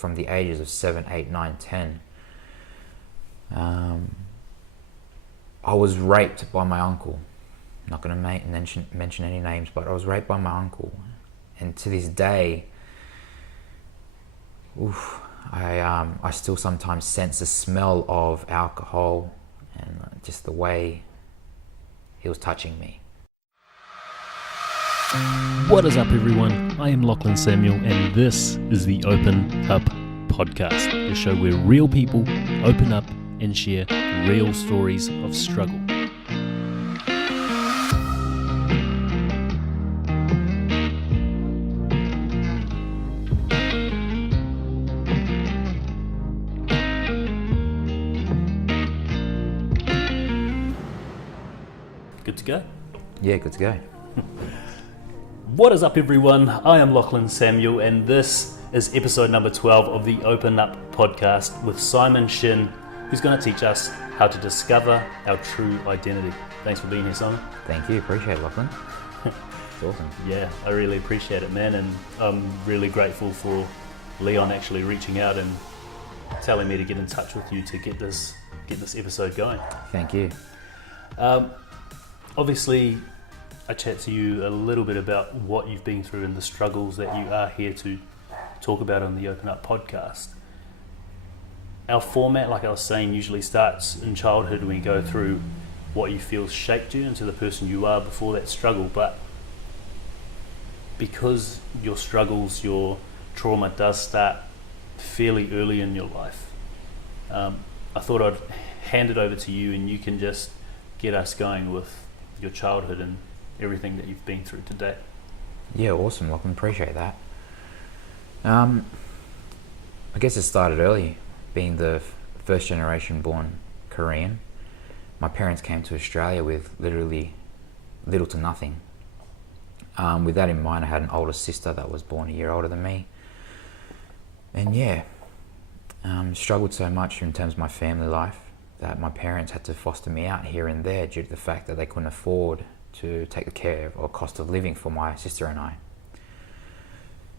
from the ages of 7, 8, 9, 10. I was raped by my uncle. I'm not going to mention any names, but I was raped by my uncle. And to this day, I still sometimes sense the smell of alcohol and just the way he was touching me. What is up, everyone? I am Lachlan Samuel, and this is the Open Up Podcast, the show where real people open up and share real stories of struggle. Good to go? Yeah, good to go. What is up, everyone? I am Lachlan Samuel, and this is episode number 12 of the Open Up Podcast with Simon Shin, who's going to teach us how to discover our true identity. Thanks for being here, Simon. Thank you. Appreciate it, Lachlan. It's awesome. Yeah, I really appreciate it, man, and I'm really grateful for Leon actually reaching out and telling me to get in touch with you to get this episode going. Thank you. Obviously, I chat to you a little bit about what you've been through and the struggles that you are here to talk about on the Open Up Podcast. Our format, like I was saying, usually starts in childhood when we go through what you feel shaped you into the person you are before that struggle. But because your struggles, your trauma does start fairly early in your life, I thought I'd hand it over to you and you can just get us going with your childhood and everything that you've been through today. Yeah, awesome, Lachlan. Appreciate that. I guess it started early, being the first generation born Korean. My parents came to Australia with literally little to nothing. With that in mind, I had an older sister that was born a year older than me. And yeah, struggled so much in terms of my family life that my parents had to foster me out here and there due to the fact that they couldn't afford to take the care or cost of living for my sister and I.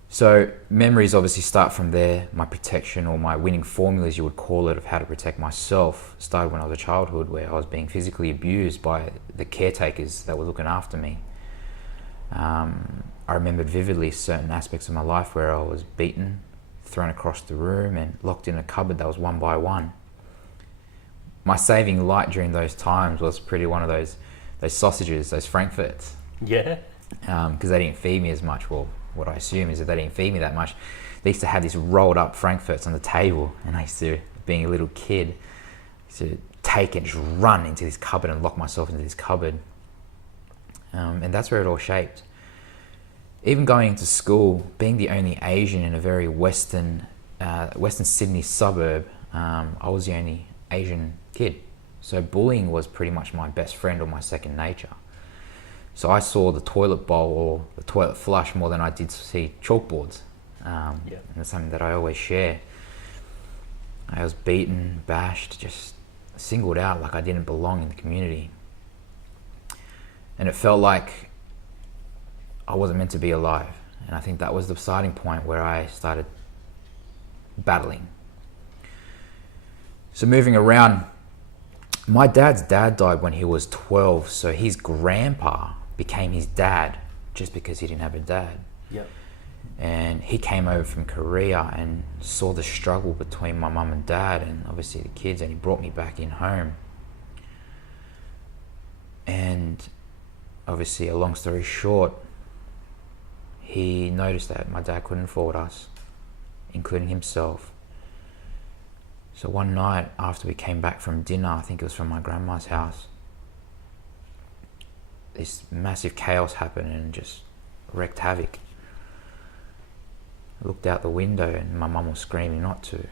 So memories obviously start from there. My protection, or my winning formulas you would call it, of how to protect myself started when I was a childhood, where I was being physically abused by the caretakers that were looking after me. I remembered vividly certain aspects of my life where I was beaten, thrown across the room and locked in a cupboard that was one by one. My saving light during those times was pretty one of those sausages, those frankfurts. Yeah. Because they didn't feed me as much. Well, what I assume is that they didn't feed me that much. They used to have these rolled up frankfurts on the table, and I used to, being a little kid, to take and just run into this cupboard and lock myself into this cupboard. And that's where it all shaped. Even going into school, being the only Asian in a very Western Sydney suburb, I was the only Asian kid. So bullying was pretty much my best friend or my second nature. So I saw the toilet bowl or the toilet flush more than I did see chalkboards. And it's something that I always share. I was beaten, bashed, just singled out like I didn't belong in the community. And it felt like I wasn't meant to be alive. And I think that was the starting point where I started battling. So moving around, my dad's dad died when he was 12, so his grandpa became his dad just because he didn't have a dad. Yep. And he came over from Korea and saw the struggle between my mum and dad and obviously the kids, and he brought me back in home. And obviously, a long story short, he noticed that my dad couldn't afford us, including himself. So one night after we came back from dinner, I think it was from my grandma's house, this massive chaos happened and just wreaked havoc. I looked out the window and my mum was screaming not to.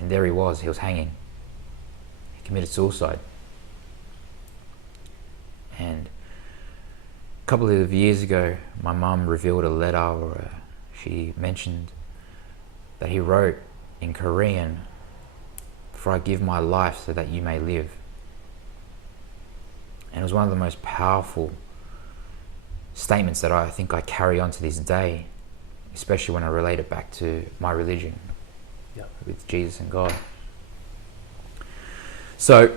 And there he was hanging. He committed suicide. And a couple of years ago, my mum revealed a letter, she mentioned that he wrote in Korean, "For I give my life so that you may live." And it was one of the most powerful statements that I think I carry on to this day, especially when I relate it back to my religion with Jesus and God. So,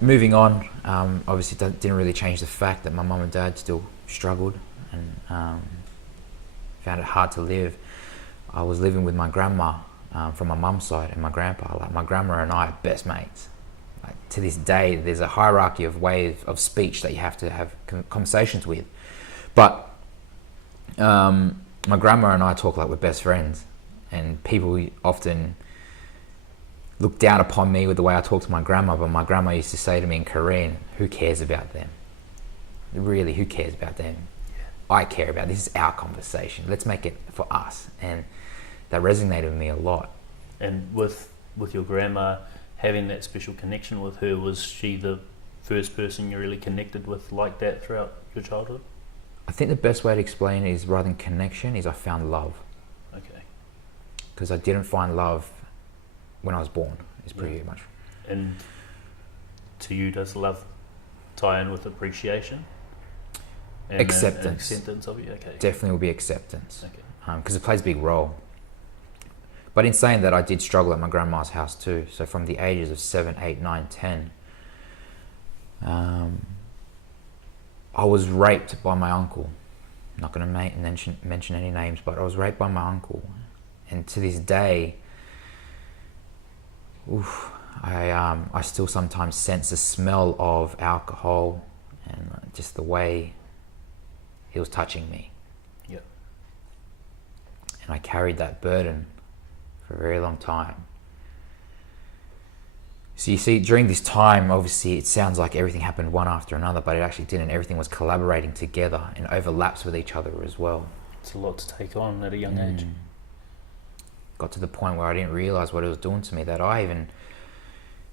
moving on, obviously that didn't really change the fact that my mum and dad still struggled and found it hard to live. I was living with my grandma from my mum's side and my grandpa. Like, my grandma and I are best mates. Like, to this day, there's a hierarchy of ways of speech that you have to have conversations with. But my grandma and I talk like we're best friends, and people often look down upon me with the way I talk to my grandma, but my grandma used to say to me in Korean, who cares about them? Really, who cares about them? I care about this. Is our conversation. Let's make it for us. And that resonated with me a lot. And with your grandma, having that special connection with her, was she the first person you really connected with like that throughout your childhood? I think the best way to explain it is, rather than connection, is I found love. Okay. Because I didn't find love when I was born, is pretty much. And to you, does love tie in with appreciation? And acceptance. Acceptance of you, okay. Definitely will be acceptance. Okay. Because it plays a big role. But in saying that, I did struggle at my grandma's house too. So from the ages of 7, 8, 9, 10, I was raped by my uncle. I'm not going to mention any names, but I was raped by my uncle. And to this day, I still sometimes sense the smell of alcohol and just the way he was touching me. Yep. And I carried that burden for a very long time. So you see, during this time, obviously it sounds like everything happened one after another, but it actually didn't. Everything was collaborating together and overlaps with each other as well. It's a lot to take on at a young age. Got to the point where I didn't realize what it was doing to me, that I even,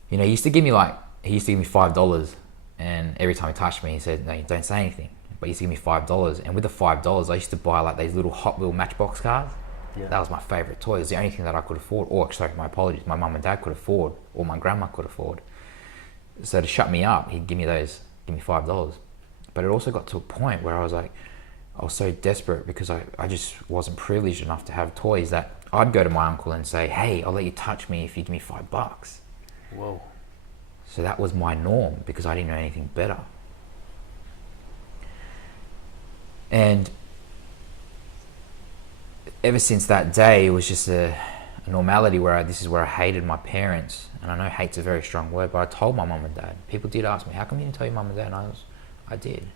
he used to give me $5, and every time he touched me, he said, no, don't say anything. But he used to give me $5, and with the $5, I used to buy like these little Hot Wheel Matchbox cars. Yeah. That was my favourite toy. It was the only thing that I could afford, my apologies, my mum and dad could afford, or my grandma could afford. So to shut me up, he'd give me $5. But it also got to a point where I was so desperate, because I just wasn't privileged enough to have toys, that I'd go to my uncle and say, hey, I'll let you touch me if you give me $5. Whoa. So that was my norm, because I didn't know anything better. And ever since that day, it was just a normality where this is where I hated my parents. And I know hate's a very strong word, but I told my mum and dad. People did ask me, how come you didn't tell your mum and dad? And I did.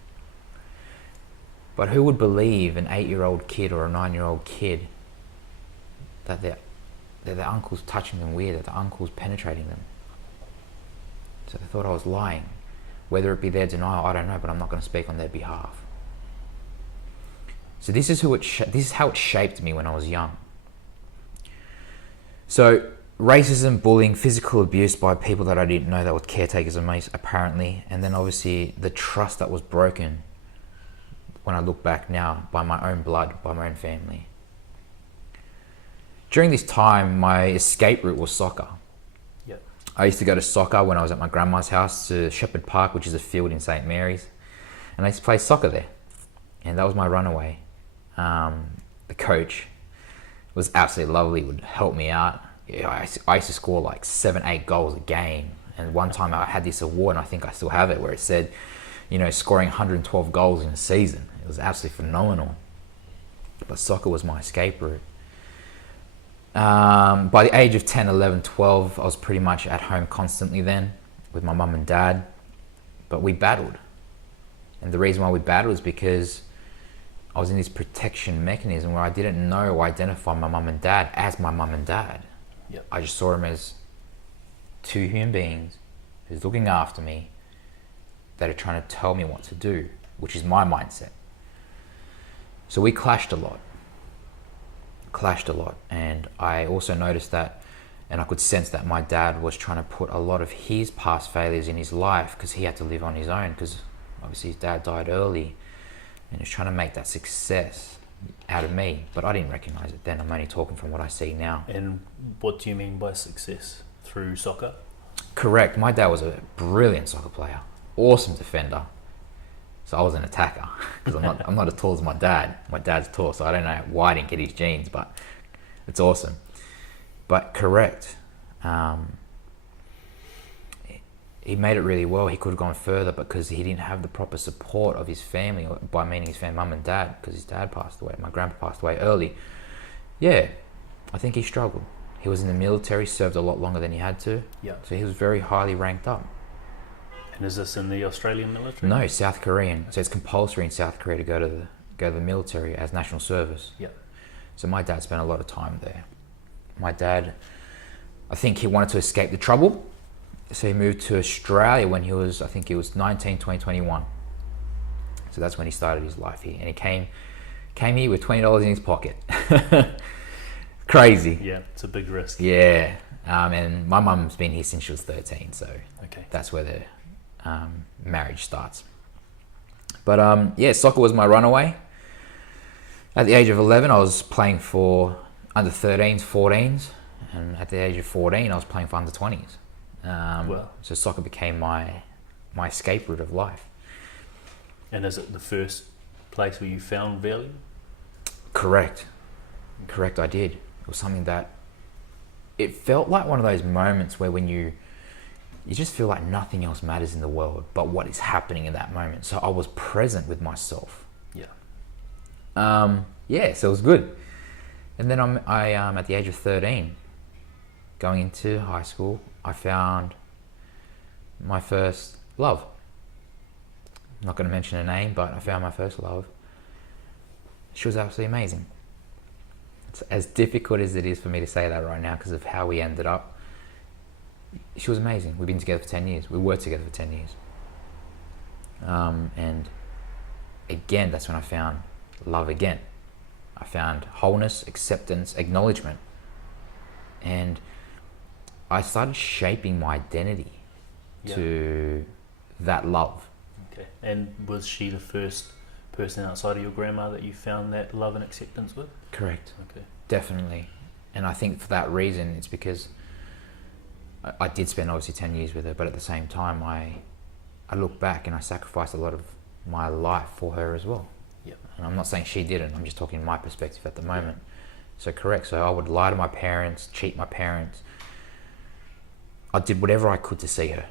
But who would believe an 8-year-old kid or a 9-year-old kid that their uncle's touching them weird, that the uncle's penetrating them? So they thought I was lying. Whether it be their denial, I don't know, but I'm not going to speak on their behalf. So this is how it shaped me when I was young. So racism, bullying, physical abuse by people that I didn't know that were caretakers of me, apparently, and then obviously the trust that was broken when I look back now by my own blood, by my own family. During this time, my escape route was soccer. Yep. I used to go to soccer when I was at my grandma's house, to Shepherd Park, which is a field in St. Mary's, and I used to play soccer there, and that was my runaway. The coach was absolutely lovely, would help me out. I used to score like 7, 8 goals a game, and one time I had this award, and I think I still have it, where it said, scoring 112 goals in a season. It was absolutely phenomenal. But soccer was my escape route. By the age of 10, 11, 12, I was pretty much at home constantly then with my mum and dad, but we battled. And the reason why we battled is because I was in this protection mechanism where I didn't know or identify my mum and dad as my mum and dad. Yep. I just saw them as two human beings who's looking after me, that are trying to tell me what to do, which is my mindset. So we clashed a lot. And I also noticed that, and I could sense that my dad was trying to put a lot of his past failures in his life, because he had to live on his own, because obviously his dad died early, and he was trying to make that success out of me. But I didn't recognize it then. I'm only talking from what I see now. And what do you mean by success? Through soccer? Correct. My dad was a brilliant soccer player, awesome defender, So I was an attacker because I'm not as tall as my dad. My dad's tall, so I don't know why I didn't get his genes, but it's awesome. But correct. He made it really well. He could have gone further, but because he didn't have the proper support of his family, or by meaning his family, mum and dad, because his dad passed away. My grandpa passed away early. Yeah, I think he struggled. He was in the military, served a lot longer than he had to. Yeah. So he was very highly ranked up. And is this in the Australian military? No, South Korean. So it's compulsory in South Korea to go to the military as national service. Yeah. So my dad spent a lot of time there. My dad, I think he wanted to escape the trouble. So he moved to Australia when he was 19, 20, 21. So that's when he started his life here. And he came here with $20 in his pocket. Crazy. Yeah, it's a big risk. Yeah. And my mum's been here since she was 13. So Okay. that's where the marriage starts. But yeah, soccer was my runaway. At the age of 11, I was playing for under 13s, 14s. And at the age of 14, I was playing for under 20s. Wow. So soccer became my escape route of life. And is it the first place where you found value? Correct, I did. It was something that, it felt like one of those moments where when you just feel like nothing else matters in the world but what is happening in that moment. So I was present with myself. Yeah. Yeah, so it was good. And then I at the age of 13, going into high school, I found my first love. I'm not going to mention her name, but I found my first love. She was absolutely amazing. It's as difficult as it is for me to say that right now because of how we ended up. She was amazing. We've been together for 10 years. We were together for 10 years. And again, that's when I found love again. I found wholeness, acceptance, acknowledgement. And I started shaping my identity to that love. Okay. And was she the first person outside of your grandma that you found that love and acceptance with? Correct. Okay. Definitely. And I think for that reason, it's because I did spend obviously 10 years with her, but at the same time, I look back and I sacrificed a lot of my life for her as well. Yep. And I'm not saying she didn't, I'm just talking my perspective at the moment. So correct. So I would lie to my parents, cheat my parents. I did whatever I could to see her.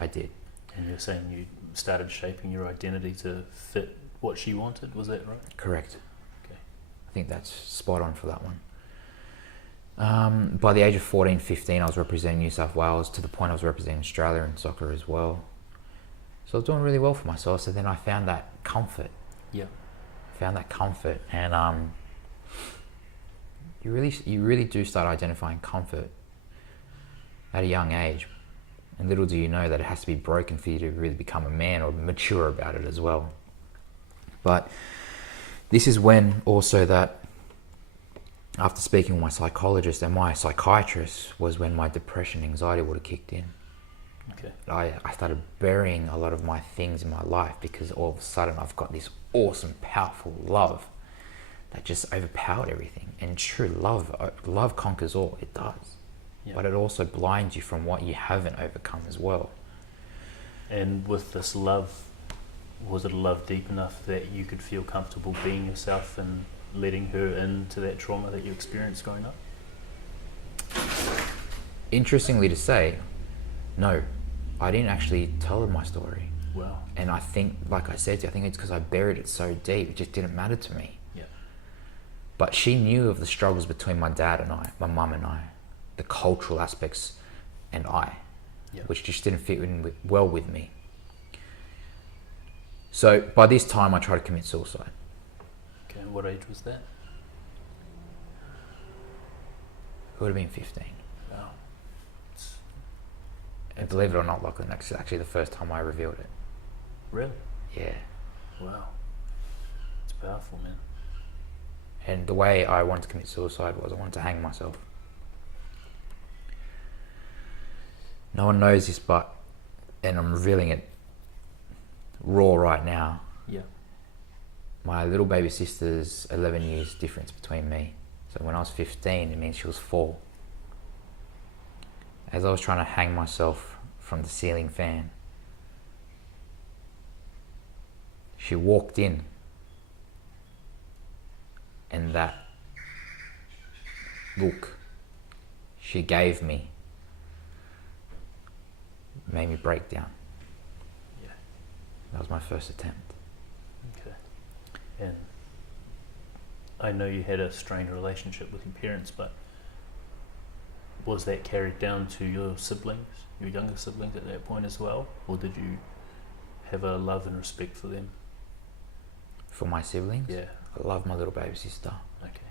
I did. And you're saying you started shaping your identity to fit what she wanted, was that right? Correct. Okay. I think that's spot on for that one. By the age of 14, 15, I was representing New South Wales, to the point I was representing Australia in soccer as well. So I was doing really well for myself. So then I found that comfort. Yeah. And you really do start identifying comfort at a young age. And little do you know that it has to be broken for you to really become a man or mature about it as well. But this is when also that, after speaking with my psychologist and my psychiatrist, was when my depression, anxiety would have kicked in. Okay. I started burying a lot of my things in my life because all of a sudden I've got this awesome, powerful love that just overpowered everything. And true, love conquers all, it does. Yeah. But it also blinds you from what you haven't overcome as well. And with this love, was it a love deep enough that you could feel comfortable being yourself and letting her into that trauma that you experienced growing up? Interestingly to say, no. I didn't actually tell her my story. Wow. And I think, like I said to you, I think it's because I buried it so deep, it just didn't matter to me. Yeah. But she knew of the struggles between my dad and I, my mum and I, the cultural aspects and I, which just didn't fit in well with me. So by this time I tried to commit suicide. Okay, and what age was that? It would have been 15. Wow. And believe it or not, Lachlan, that's actually the first time I revealed it. Really? Yeah. Wow. It's powerful, man. And the way I wanted to commit suicide was I wanted to hang myself. No one knows this, and I'm revealing it raw right now. Yeah. My little baby sister's 11 years difference between me. So when I was 15, it means she was 4. As I was trying to hang myself from the ceiling fan, She walked in, and that look she gave me made me break down. Yeah. That was my first attempt. Okay. And I know you had a strained relationship with your parents, but was that carried down to your siblings, your younger siblings at that point as well? Or did you have a love and respect for them? For my siblings? Yeah. I love my little baby sister. Okay.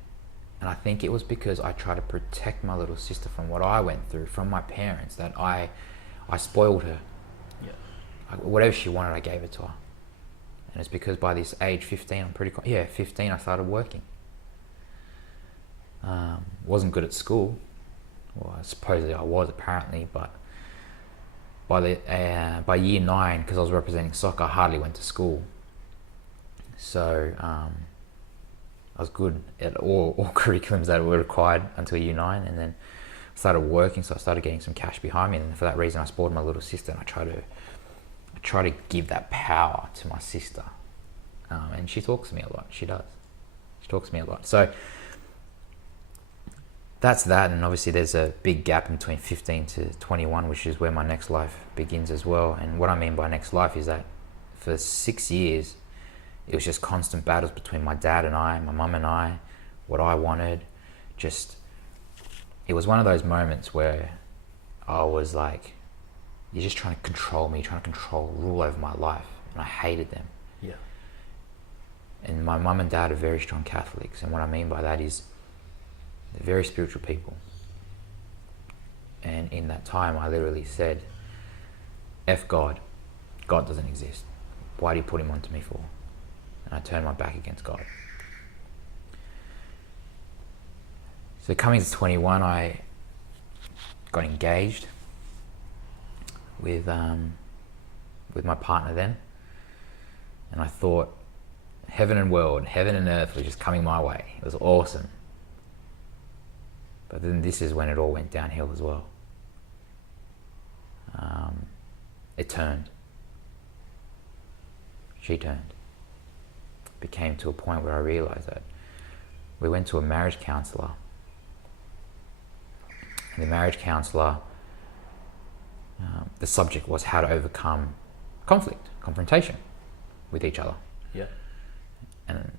And I think it was because I tried to protect my little sister from what I went through, from my parents, that I spoiled her. Yeah. Whatever she wanted, I gave it to her. And it's because by this age, 15, 15, I started working. Wasn't good at school. Well, supposedly I was, apparently, but by year 9, because I was representing soccer, I hardly went to school. So I was good at all curriculums that were required until year 9, and then I started working, so I started getting some cash behind me, and for that reason I spoiled my little sister, and I try to give that power to my sister. And she talks to me a lot. She does. She talks to me a lot. So that's that, and obviously there's a big gap in between 15 to 21, which is where my next life begins as well. And what I mean by next life is that for 6 years, it was just constant battles between my dad and I, my mum and I, what I wanted. It was one of those moments where I was like, you're just trying to control me, trying to rule over my life. And I hated them. Yeah. And my mum and dad are very strong Catholics. And what I mean by that is they're very spiritual people. And in that time, I literally said, F God. God doesn't exist. Why do you put him onto me for? And I turned my back against God. So coming to 21, I got engaged with my partner then. And I thought heaven and earth was just coming my way. It was awesome. But then this is when it all went downhill as well. It turned. She turned. It became to a point where I realized that we went to a marriage counsellor. And the marriage counsellor, the subject was how to overcome confrontation with each other. Yeah. And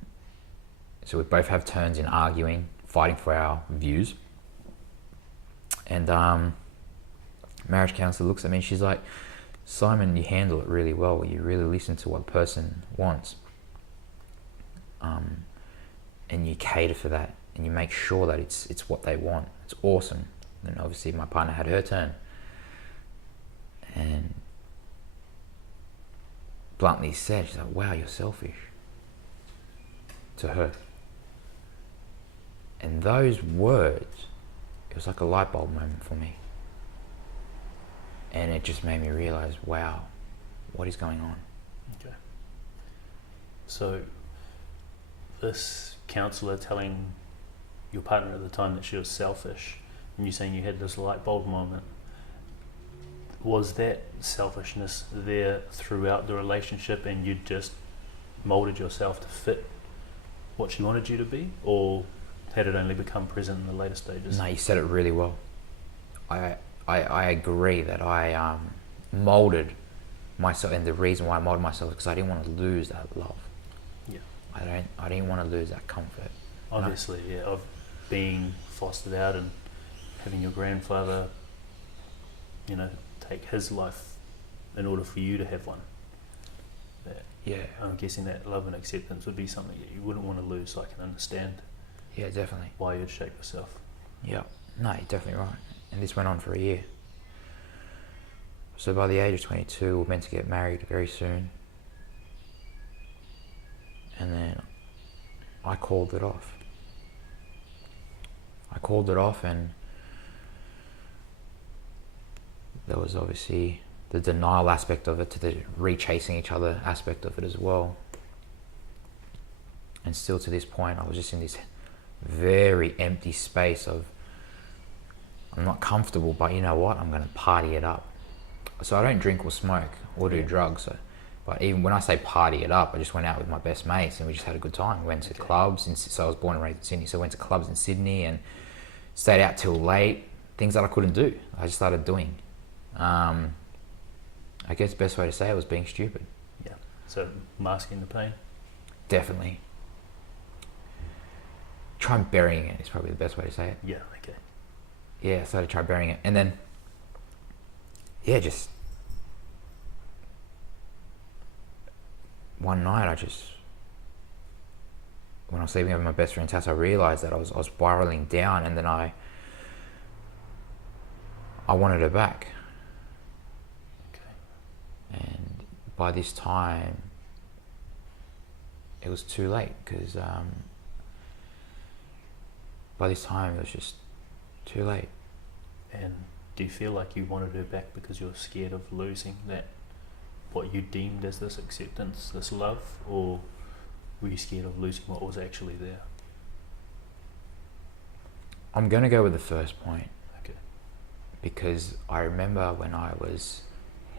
so we both have turns in arguing, fighting for our views. And marriage counsellor looks at me and she's like, Simon, you handle it really well. You really listen to what the person wants. And you cater for that. And you make sure that it's what they want. It's awesome. And obviously my partner had her turn. And bluntly said, she's like, wow, you're selfish. To her. And those words, it was like a light bulb moment for me. And it just made me realize, wow, what is going on? Okay. So this counsellor telling your partner at the time that she was selfish, and you saying you had this light bulb moment, was that selfishness there throughout the relationship and you just molded yourself to fit what she wanted you to be, or had it only become present in the later stages? No, you said it really well. I agree that I molded myself, and the reason why I molded myself is because I didn't want to lose that love. Yeah. I didn't want to lose that comfort. Obviously, yeah, of being fostered out and having your grandfather, take his life in order for you to have one. Yeah. I'm guessing that love and acceptance would be something that you wouldn't want to lose, so I can understand. Yeah, definitely. Why you'd shake yourself. Yeah. No, you're definitely right. And this went on for a year. So by the age of 22, we were meant to get married very soon. And then I called it off. And there was obviously the denial aspect of it to the re-chasing each other aspect of it as well. And still to this point, I was just in this very empty space of, I'm not comfortable, but you know what? I'm going to party it up. So I don't drink or smoke or do drugs. So But even when I say party it up, I just went out with my best mates and we just had a good time. We went to clubs, and so I was born and raised in Sydney, so I went to clubs in Sydney and stayed out till late, things that I couldn't do. I just started doing. I guess the best way to say it was being stupid. Yeah. So masking the pain? Definitely. Try burying it is probably the best way to say it. Yeah, okay. Yeah, I started try burying it. And then, yeah, just one night when I was sleeping over my best friend's house, I realised that I was spiralling down, and then I wanted her back. Okay. And by this time, it was too late, because by this time it was just too late. And do you feel like you wanted her back because you're scared of losing that, what you deemed as this acceptance, this love, or were you scared of losing what was actually there? I'm going to go with the first point. Okay. Because I remember when I was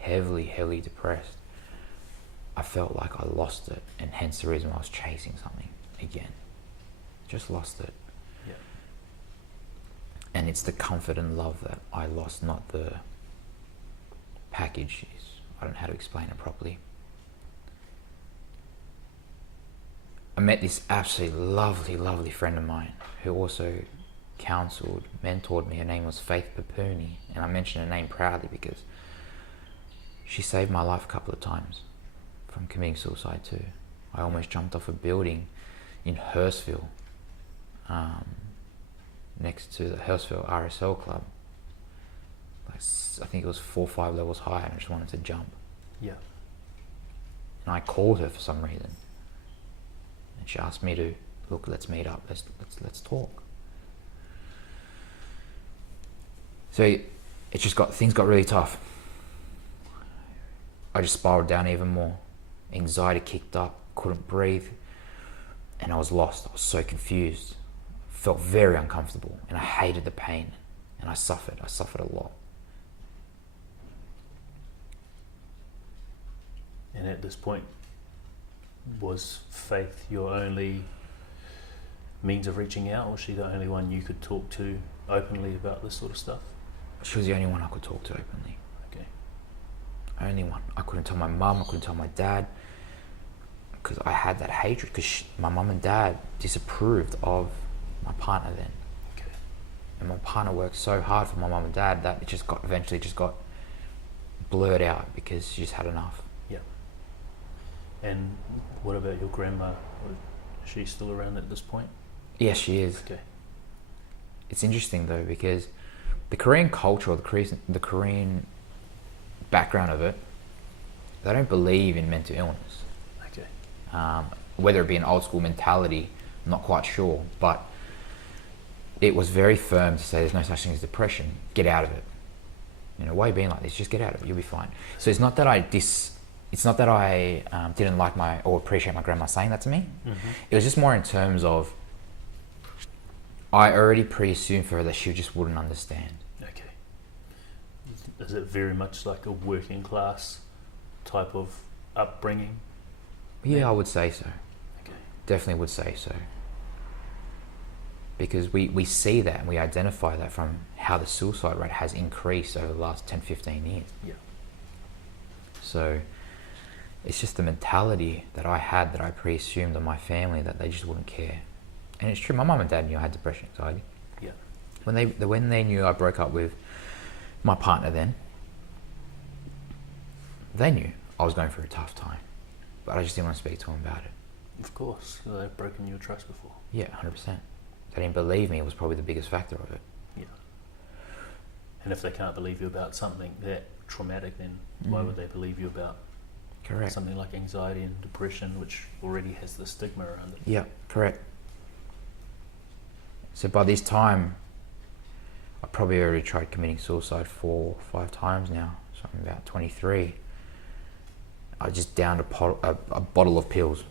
heavily depressed, I felt like I lost it, and hence the reason why I was chasing something again. Just lost it. Yeah. And it's the comfort and love that I lost, not the package. I don't know how to explain it properly. I met this absolutely lovely friend of mine who also counselled, mentored me. Her name was Faith Papuni, and I mention her name proudly because she saved my life a couple of times from committing suicide too. I almost jumped off a building in Hurstville, next to the Hurstville RSL club. I think it was 4 or 5 levels high, and I just wanted to jump. Yeah. And I called her for some reason, and she asked me to, look, let's meet up, let's talk. So things got really tough. I just spiraled down even more. Anxiety kicked up, couldn't breathe, and I was lost. I was so confused. Felt very uncomfortable, and I hated the pain, and I suffered a lot. And at this point, was Faith your only means of reaching out, or was she the only one you could talk to openly about this sort of stuff? She was the only one I could talk to openly. Okay. Only one. I couldn't tell my mum, I couldn't tell my dad, because I had that hatred, because my mum and dad disapproved of my partner then. Okay. And my partner worked so hard for my mum and dad that it eventually got blurred out because she just had enough. Yeah. And what about your grandma? Is she still around at this point? Yes, she is. Okay. It's interesting though, because the Korean culture, or the Korean background of it, they don't believe in mental illness. Okay. Whether it be an old school mentality, I'm not quite sure, but it was very firm to say there's no such thing as depression. Get out of it. You know, why are you being like this? Just get out of it. You'll be fine. So it's not that I didn't like or appreciate my grandma saying that to me. Mm-hmm. It was just more in terms of I already pre-assumed for her that she just wouldn't understand. Okay. Is it very much like a working class type of upbringing? Yeah, I would say so. Okay. Definitely would say so. Because we see that and we identify that from how the suicide rate has increased over the last 10, 15 years. Yeah. So it's just the mentality that I had, that I pre-assumed on my family, that they just wouldn't care. And it's true, my mum and dad knew I had depression, anxiety. Yeah. When they knew I broke up with my partner then, they knew I was going through a tough time. But I just didn't want to speak to them about it. Of course, they've broken your trust before. Yeah, 100%. They didn't believe me, it was probably the biggest factor of it. Yeah. And if they can't believe you about something that traumatic, then why would they believe you about Correct. something like anxiety and depression, which already has the stigma around it? Yeah, correct. So by this time, I probably already tried committing suicide 4 or 5 times now. So I'm about 23. I just downed a bottle of pills.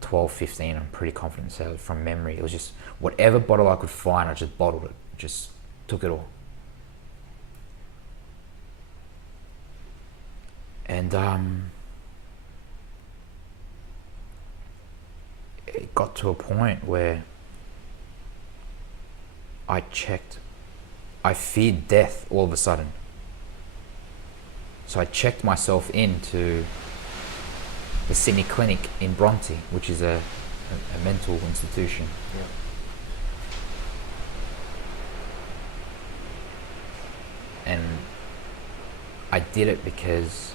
12, 15, I'm pretty confident, so from memory. It was just whatever bottle I could find, I just bottled it. Just took it all. And it got to a point where I feared death all of a sudden. So I checked myself into the Sydney Clinic in Bronte, which is a mental institution. Yeah. And I did it because,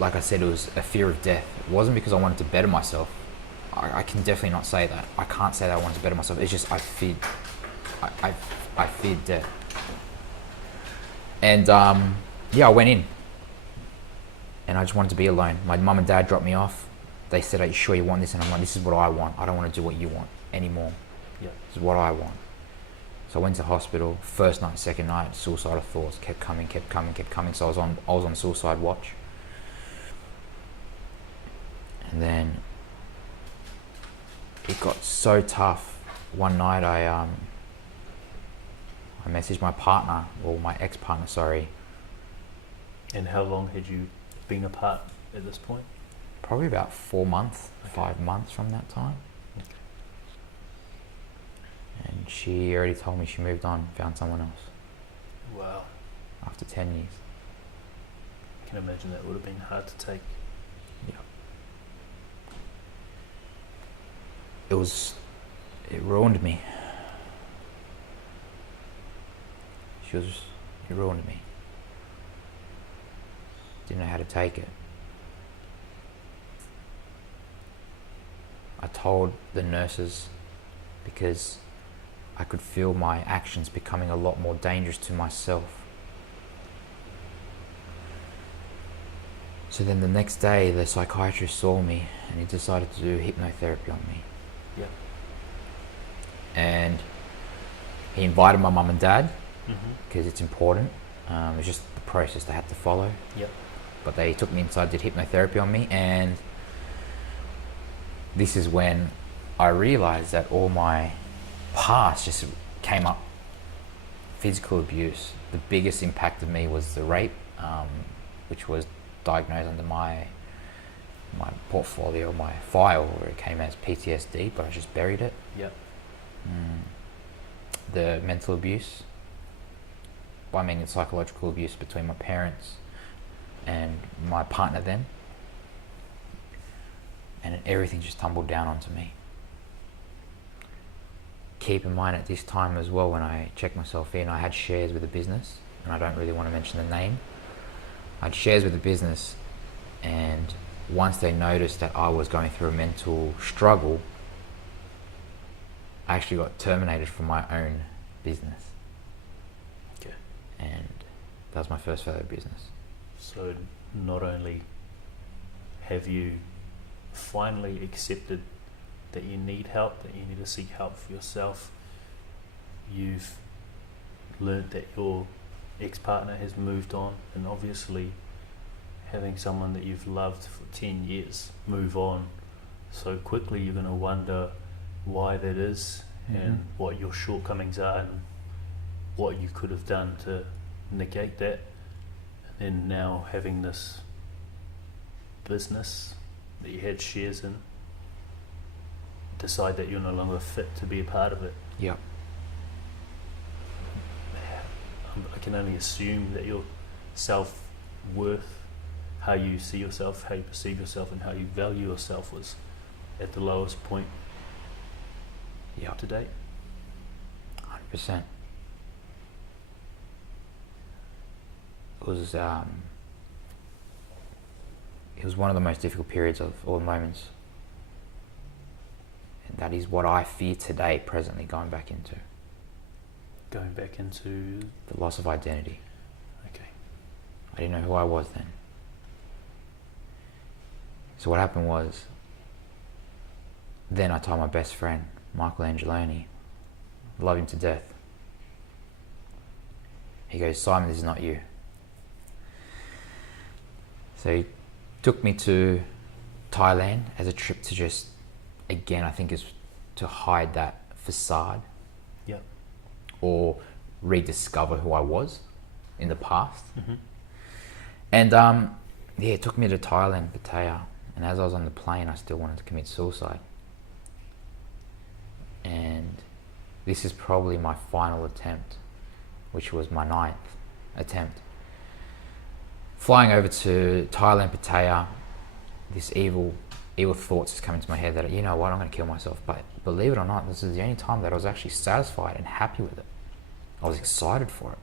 like I said, it was a fear of death. It wasn't because I wanted to better myself. I can definitely not say that. I can't say that I wanted to better myself. It's just I feared death. And I went in. And I just wanted to be alone. My mum and dad dropped me off. They said, "Are you sure you want this?" And I'm like, "This is what I want. I don't want to do what you want anymore. Yeah. This is what I want." So I went to hospital. First night, second night, suicidal thoughts kept coming. So I was on suicide watch. And then it got so tough. One night I messaged my partner, or my ex-partner, sorry. And how long had you been apart at this point? Probably about 4 months, Okay. 5 months from that time. Okay. And she already told me she moved on, found someone else Wow. after 10 years. I can imagine that would have been hard to take. Yeah. It ruined me. It ruined me. Didn't know how to take it. I told the nurses because I could feel my actions becoming a lot more dangerous to myself. So then the next day, the psychiatrist saw me and he decided to do hypnotherapy on me. Yeah. And he invited my mum and dad Mm-hmm. because it's important. It's just the process they had to follow. Yep. But they took me inside, did hypnotherapy on me, and this is when I realized that all my past just came up. Physical abuse. The biggest impact of me was the rape, which was diagnosed under my portfolio, my file, where it came as PTSD, but I just buried it. Yep. The mental abuse, I mean the psychological abuse between my parents and my partner then, and everything just tumbled down onto me. Keep in mind at this time as well, when I checked myself in, I had shares with a business, and I don't really want to mention the name. I had shares with the business, and once they noticed that I was going through a mental struggle, I actually got terminated from my own business. Okay. And that was my first failure business. So not only have you finally accepted that you need help, that you need to seek help for yourself, you've learnt that your ex-partner has moved on, and obviously having someone that you've loved for 10 years move on so quickly, you're going to wonder why that is, and what your shortcomings are, and what you could have done to negate that. And now having this business that you had shares in, decide that you're no longer fit to be a part of it. Yep. I can only assume that your self-worth, how you see yourself, how you perceive yourself, and how you value yourself was at the lowest point to date. 100%. It was one of the most difficult periods of all the moments. And that is what I fear today, presently going back into. Going back into... The loss of identity. Okay. I didn't know who I was then. So what happened was, then I told my best friend, Michael Angeloni, I love him to death. He goes, "Simon, this is not you." So he took me to Thailand as a trip to just, again, I think it's to hide that facade. Yep. Or rediscover who I was in the past. Mm-hmm. And it took me to Thailand, Pattaya, and as I was on the plane, I still wanted to commit suicide. And this is probably my final attempt, which was my 9th attempt. Flying over to Thailand, Pattaya, this evil thoughts is coming to my head that, you know what, I'm going to kill myself. But believe it or not, this is the only time that I was actually satisfied and happy with it. I was excited for it.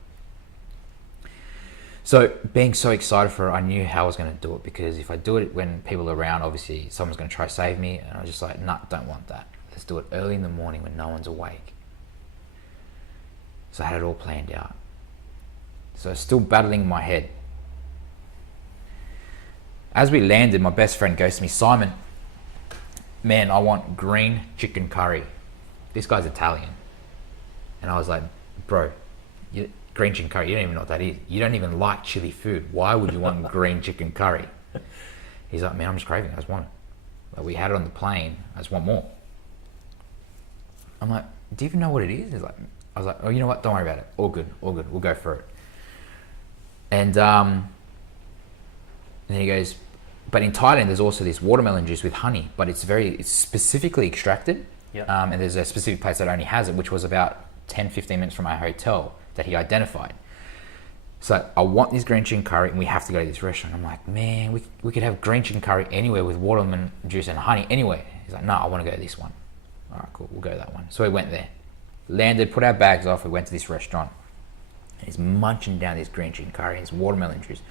So being so excited for it, I knew how I was going to do it, because if I do it when people are around, obviously someone's going to try to save me, and I was just like, nah, don't want that. Let's do it early in the morning when no one's awake. So I had it all planned out. So still battling in my head. As we landed, my best friend goes to me, Simon, man, I want green chicken curry. This guy's Italian. And I was like, bro, green chicken curry, you don't even know what that is. You don't even like chili food. Why would you want green chicken curry? He's like, man, I'm just craving it. I just want it. Like, we had it on the plane. I just want more. I'm like, do you even know what it is? I was like, oh, you know what? Don't worry about it. All good. We'll go for it. And then he goes, but in Thailand, there's also this watermelon juice with honey, but it's specifically extracted. Yep. And there's a specific place that only has it, which was about 10, 15 minutes from our hotel that he identified. So I want this green chicken curry and we have to go to this restaurant. I'm like, man, we could have green chicken curry anywhere with watermelon juice and honey anywhere. He's like, no, I want to go to this one. All right, cool, we'll go to that one. So we went there, landed, put our bags off, we went to this restaurant. And he's munching down this green chicken curry, his watermelon juice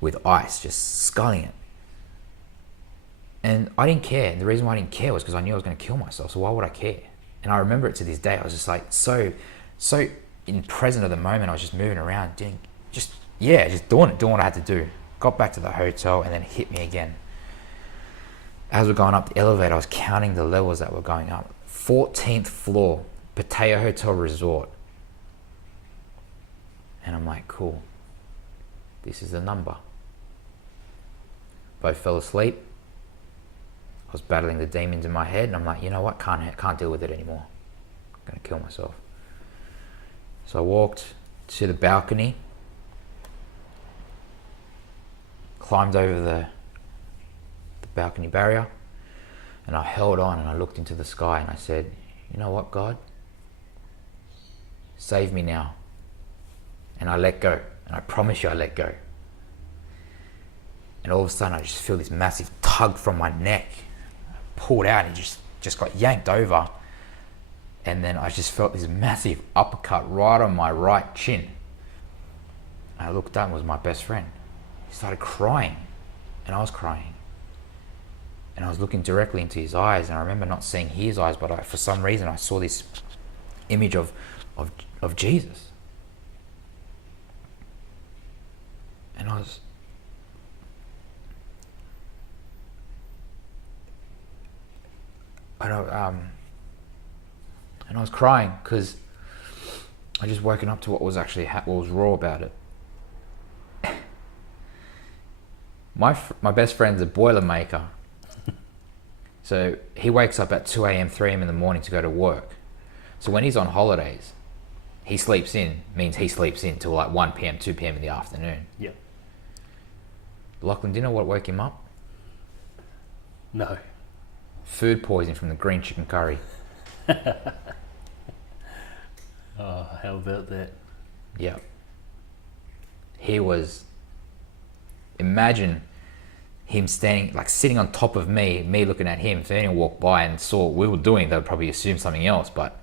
with ice, just sculling it. And I didn't care. And the reason why I didn't care was because I knew I was going to kill myself. So why would I care? And I remember it to this day. I was just like so in present of the moment. I was just moving around, doing doing what I had to do. Got back to the hotel and then it hit me again. As we're going up the elevator, I was counting the levels that were going up. 14th floor, Pattaya Hotel Resort. And I'm like, cool. This is the number. Both fell asleep. I was battling the demons in my head, and I'm like, you know what? Can't deal with it anymore. I'm gonna kill myself. So I walked to the balcony, climbed over the balcony barrier, and I held on and I looked into the sky and I said, you know what, God? Save me now. And I let go, and I promise you I let go. And all of a sudden I just feel this massive tug from my neck. Pulled out and just got yanked over, and then I just felt this massive uppercut right on my right chin. And I looked up and it was my best friend. He started crying and I was crying, and I was looking directly into his eyes, and I remember not seeing his eyes, but for some reason I saw this image of Jesus. And and I was crying because I just woken up to what was actually what was raw about it. My best friend's a boilermaker, so he wakes up at 2 a.m., 3 a.m. in the morning to go to work. So when he's on holidays, he sleeps in till like 1 p.m., 2 p.m. in the afternoon. Yep. Lachlan, do you know what woke him up? No. Food poisoning from the green chicken curry. Oh, how about that? Yeah. Imagine him sitting on top of me looking at him. If anyone walked by and saw what we were doing, they would probably assume something else, but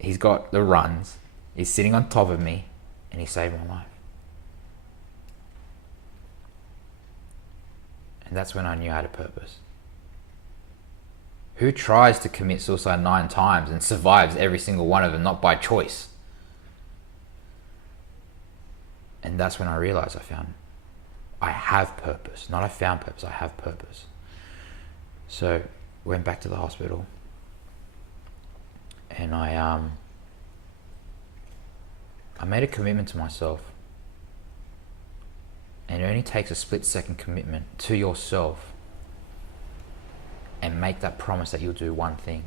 he's got the runs, he's sitting on top of me, and he saved my life. And that's when I knew I had a purpose. Who tries to commit suicide 9 times and survives every single one of them, not by choice? And that's when I realized I have purpose. Not I found purpose, I have purpose. So went back to the hospital, and I made a commitment to myself. And it only takes a split-second commitment to yourself and make that promise that you'll do one thing.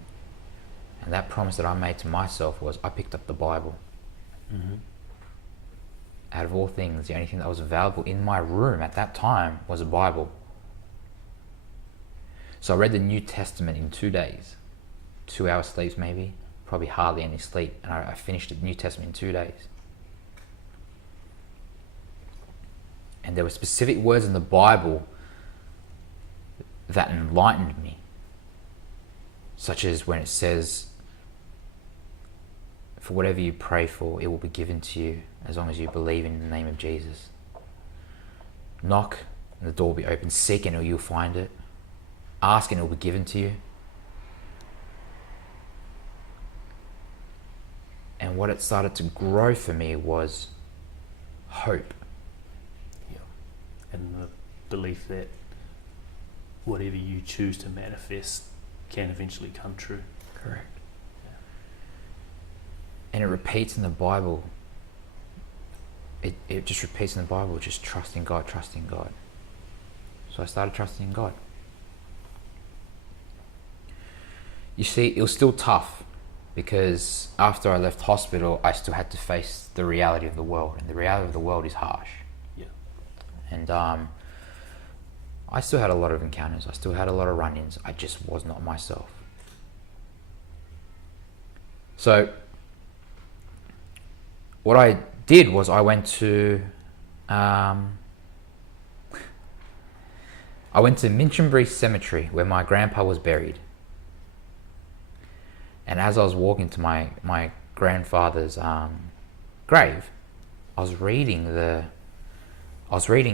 And that promise that I made to myself was I picked up the Bible. Mm-hmm. Out of all things, the only thing that was available in my room at that time was a Bible. So I read the New Testament in 2 days, 2 hours sleeps maybe, probably hardly any sleep, and I finished the New Testament in 2 days. And there were specific words in the Bible that enlightened me, such as when it says, for whatever you pray for, it will be given to you as long as you believe in the name of Jesus. Knock and the door will be open. Seek and you'll find it. Ask and it will be given to you. And what it started to grow for me was hope. Yeah. And the belief that whatever you choose to manifest can eventually come true. Correct. Yeah. And it repeats in the Bible. It just repeats in the Bible, just trusting God, trusting God. So I started trusting in God. You see, it was still tough because after I left hospital, I still had to face the reality of the world, and the reality of the world is harsh. Yeah. And I still had a lot of encounters. I still had a lot of run-ins. I just was not myself. So what I did was I went to Minchinbury Cemetery where my grandpa was buried. And as I was walking to my grandfather's grave, I was reading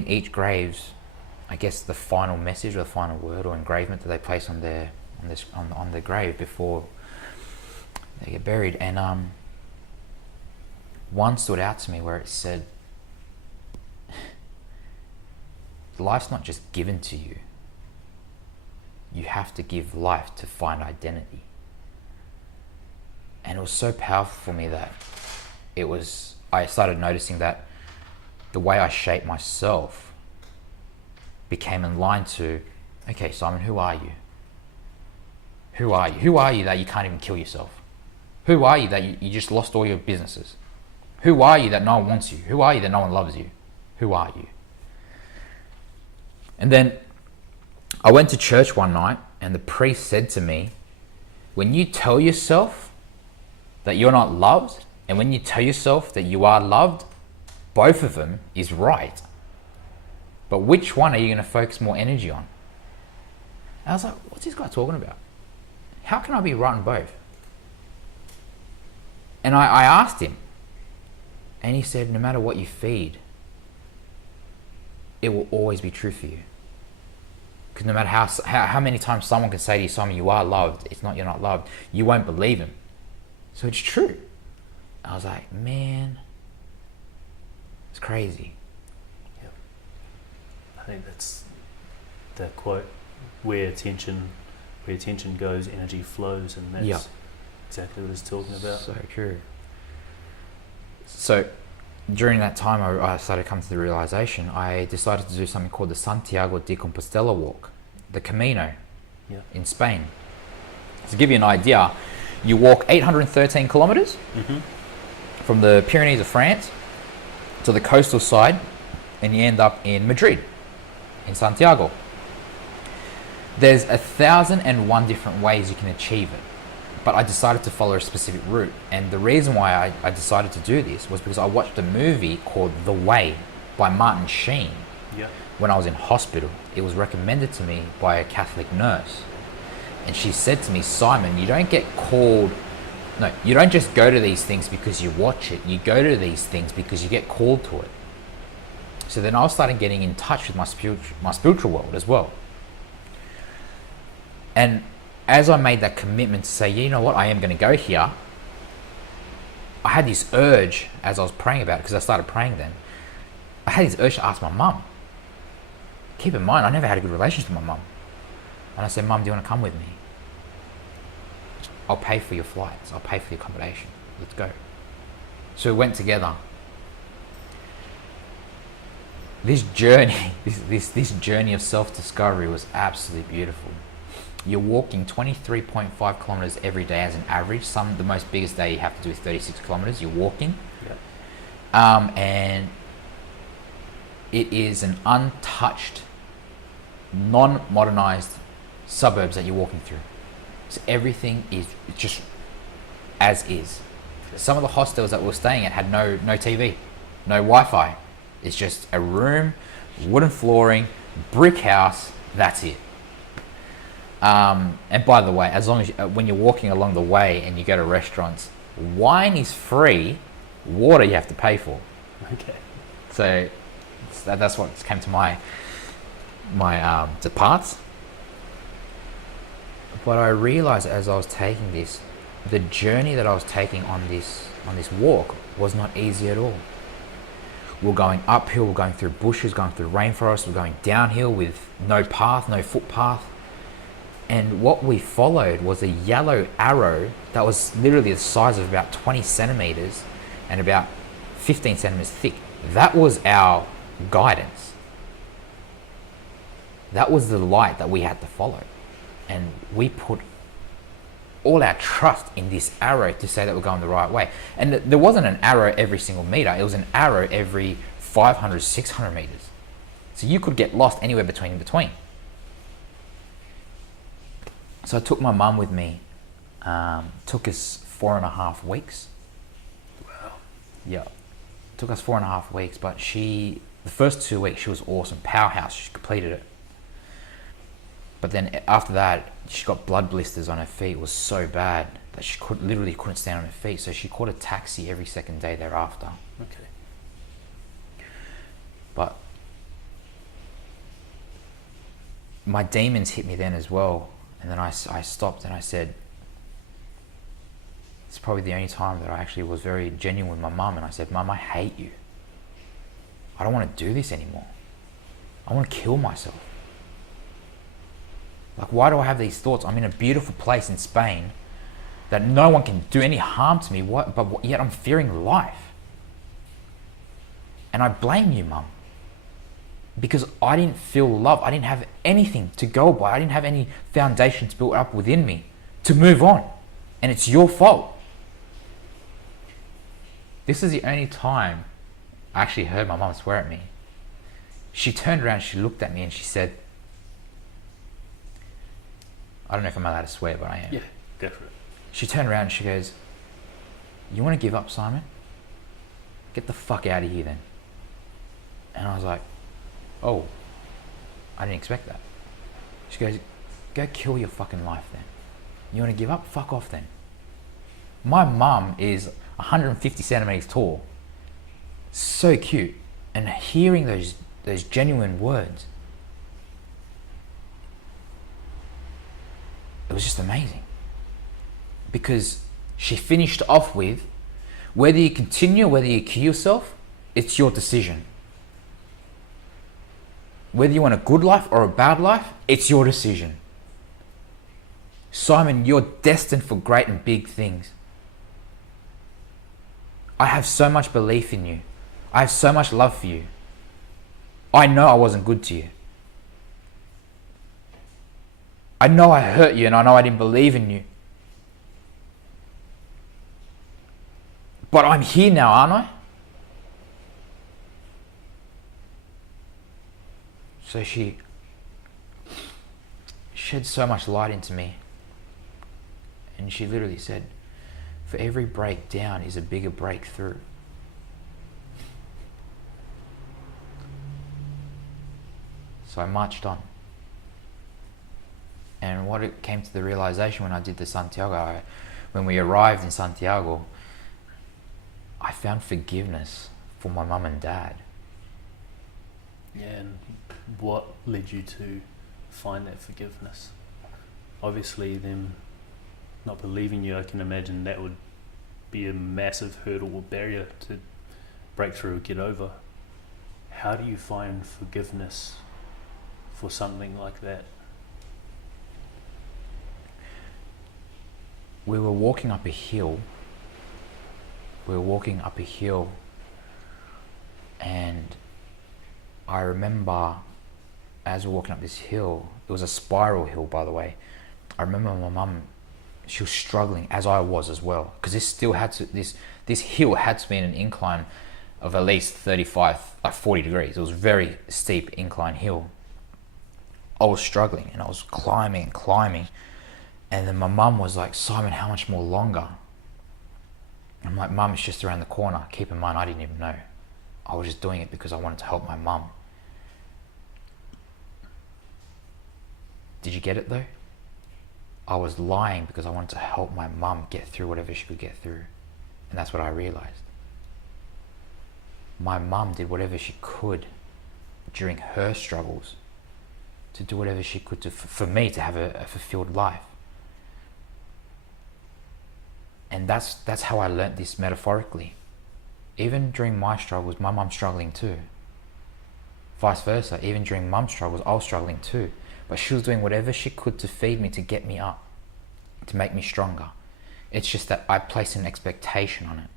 each grave's, I guess, the final message or the final word or engravement that they place on the grave before they get buried. And one stood out to me where it said, life's not just given to you. You have to give life to find identity. And it was so powerful for me that I started noticing that the way I shaped myself became in line to, okay, Simon, who are you? Who are you? Who are you that you can't even kill yourself? Who are you that you just lost all your businesses? Who are you that no one wants you? Who are you that no one loves you? Who are you? And then I went to church one night and the priest said to me, when you tell yourself that you're not loved and when you tell yourself that you are loved, both of them is right. But which one are you going to focus more energy on? And I was like, what's this guy talking about? How can I be right on both? And I asked him, and he said, no matter what you feed, it will always be true for you. Because no matter how many times someone can say to you, Simon, you are loved, it's not you're not loved, you won't believe him. So it's true. I was like, man, it's crazy. Yep. I think that's the quote, where attention goes, energy flows, and that's exactly what it's talking about. So true. So during that time, I started coming to the realization, I decided to do something called the Santiago de Compostela walk, the Camino in Spain. To give you an idea, you walk 813 kilometers from the Pyrenees of France to the coastal side, and you end up in Madrid, in Santiago. There's 1,001 different ways you can achieve it, but I decided to follow a specific route. And the reason why I decided to do this was because I watched a movie called The Way by Martin Sheen when I was in hospital. It was recommended to me by a Catholic nurse. And she said to me, Simon, you don't just go to these things because you watch it. You go to these things because you get called to it. So then I started getting in touch with my spiritual world as well. And as I made that commitment to say, you know what, I am going to go here, I had this urge as I was praying about it, because I started praying then, I had this urge to ask my mum. Keep in mind, I never had a good relationship with my mum. And I said, Mum, do you want to come with me? I'll pay for your flights. I'll pay for your accommodation. Let's go. So we went together. This journey, this journey of self-discovery was absolutely beautiful. You're walking 23.5 kilometers every day as an average. The most biggest day you have to do is 36 kilometers. You're walking. And it is an untouched, non-modernized suburbs that you're walking through. So everything is just as is. Some of the hostels that we were staying at had no TV, no Wi-Fi. It's just a room, wooden flooring, brick house, that's it. And by the way, as long as when you're walking along the way and you go to restaurants, wine is free, water you have to pay for. Okay. So that's what came to my departs. But I realized as I was taking this, the journey that I was taking on this walk was not easy at all. We're going uphill, we're going through bushes, going through rainforest, we're going downhill with no path, no footpath. And what we followed was a yellow arrow that was literally the size of about 20 centimeters and about 15 centimeters thick. That was our guidance. That was the light that we had to follow. And we put all our trust in this arrow to say that we're going the right way. And there wasn't an arrow every single meter. It was an arrow every 500, 600 meters. So you could get lost anywhere between. So I took my mum with me. Took us 4.5 weeks. Wow. Yeah. Took us 4.5 weeks, but the first 2 weeks she was awesome. Powerhouse, she completed it. But then after that, she got blood blisters on her feet. It was so bad that she literally couldn't stand on her feet. So she caught a taxi every second day thereafter. Okay. But my demons hit me then as well. And then I stopped and I said, it's probably the only time that I actually was very genuine with my mum. And I said, Mum, I hate you. I don't want to do this anymore. I want to kill myself. Like, why do I have these thoughts? I'm in a beautiful place in Spain that no one can do any harm to me, but yet I'm fearing life. And I blame you, Mum, because I didn't feel love. I didn't have anything to go by. I didn't have any foundations built up within me to move on. And it's your fault. This is the only time I actually heard my mum swear at me. She turned around, she looked at me and she said, I don't know if I'm allowed to swear, but I am. Yeah, go for it. She turned around and she goes, you want to give up, Simon? Get the fuck out of here then. And I was like, oh, I didn't expect that. She goes, go kill your fucking life then. You want to give up? Fuck off then. My mum is 150 centimeters tall. So cute. And hearing those genuine words, it was just amazing. Because she finished off with, whether you continue, whether you kill yourself, it's your decision. Whether you want a good life or a bad life, it's your decision. Simon, you're destined for great and big things. I have so much belief in you. I have so much love for you. I know I wasn't good to you. I know I hurt you and I know I didn't believe in you. But I'm here now, aren't I? So she shed so much light into me. And she literally said, for every breakdown is a bigger breakthrough. So I marched on. And what it came to the realization when I did the Santiago, when we arrived in Santiago, I found forgiveness for my mum and dad. Yeah, and what led you to find that forgiveness? Obviously, them not believing you, I can imagine that would be a massive hurdle or barrier to break through or get over. How do you find forgiveness for something like that? We were walking up a hill. And I remember as we're walking up this hill, it was a spiral hill, by the way. I remember my mum, she was struggling, as I was as well, because this hill had to be in an incline of at least 40 degrees. It was a very steep incline hill. I was struggling and I was climbing and climbing. And then my mum was like, Simon, how much more longer? I'm like, Mum, it's just around the corner. Keep in mind, I didn't even know. I was just doing it because I wanted to help my mum. Did you get it though? I was lying because I wanted to help my mum get through whatever she could get through. And that's what I realized. My mum did whatever she could during her struggles to do whatever she could for me to have a fulfilled life. And that's how I learnt this metaphorically. Even during my struggles, my mum's struggling too. Vice versa, even during mum's struggles, I was struggling too. But she was doing whatever she could to feed me, to get me up, to make me stronger. It's just that I placed an expectation on it.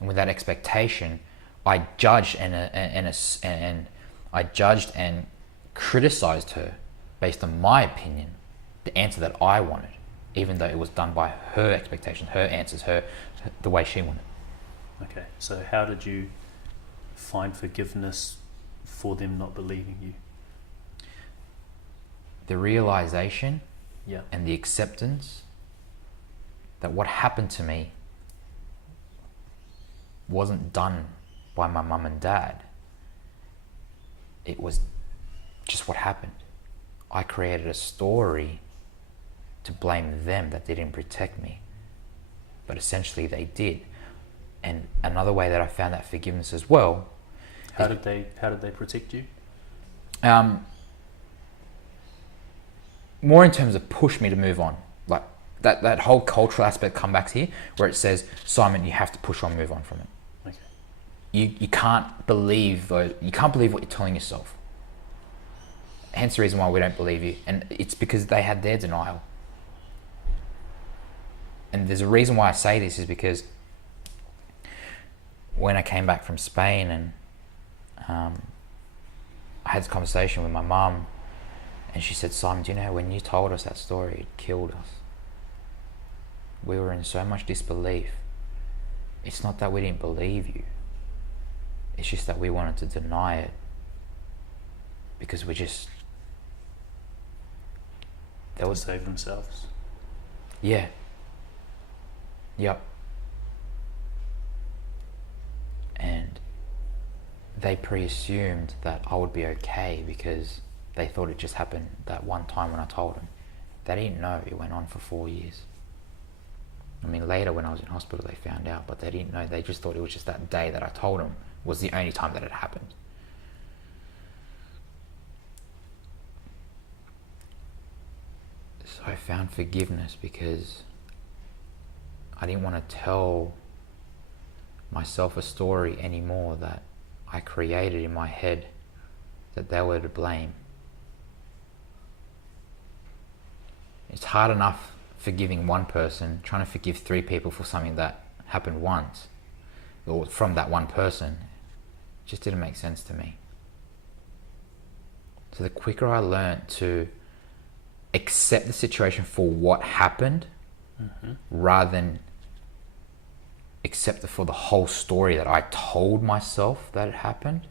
And with that expectation, I judged and criticized her based on my opinion, the answer that I wanted, even though it was done by her expectations, her answers, the way she wanted. Okay, so how did you find forgiveness for them not believing you? The realization Yeah. and the acceptance that what happened to me wasn't done by my mum and dad. It was just what happened. I created a story to blame them that they didn't protect me. But essentially they did. And another way that I found that forgiveness as well. How did they protect you? More in terms of push me to move on. Like that whole cultural aspect come back here where it says, Simon, you have to push on, move on from it. Okay. You can't believe what you're telling yourself. Hence the reason why we don't believe you. And it's because they had their denial. And there's a reason why I say this is because when I came back from Spain and I had this conversation with my mum, and she said, Simon, do you know, when you told us that story, it killed us. We were in so much disbelief. It's not that we didn't believe you. It's just that we wanted to deny it because we just... They would save themselves. Yeah. Yep. And they pre-assumed that I would be okay because they thought it just happened that one time when I told them. They didn't know it went on for 4 years. I mean, later when I was in hospital, they found out, but they didn't know. They just thought it was just that day that I told them was the only time that it happened. So I found forgiveness because I didn't want to tell myself a story anymore that I created in my head that they were to blame. It's hard enough forgiving one person, trying to forgive 3 people for something that happened once, or from that one person. It just didn't make sense to me. So the quicker I learned to accept the situation for what happened, rather than accept it for the whole story that I told myself that it happened,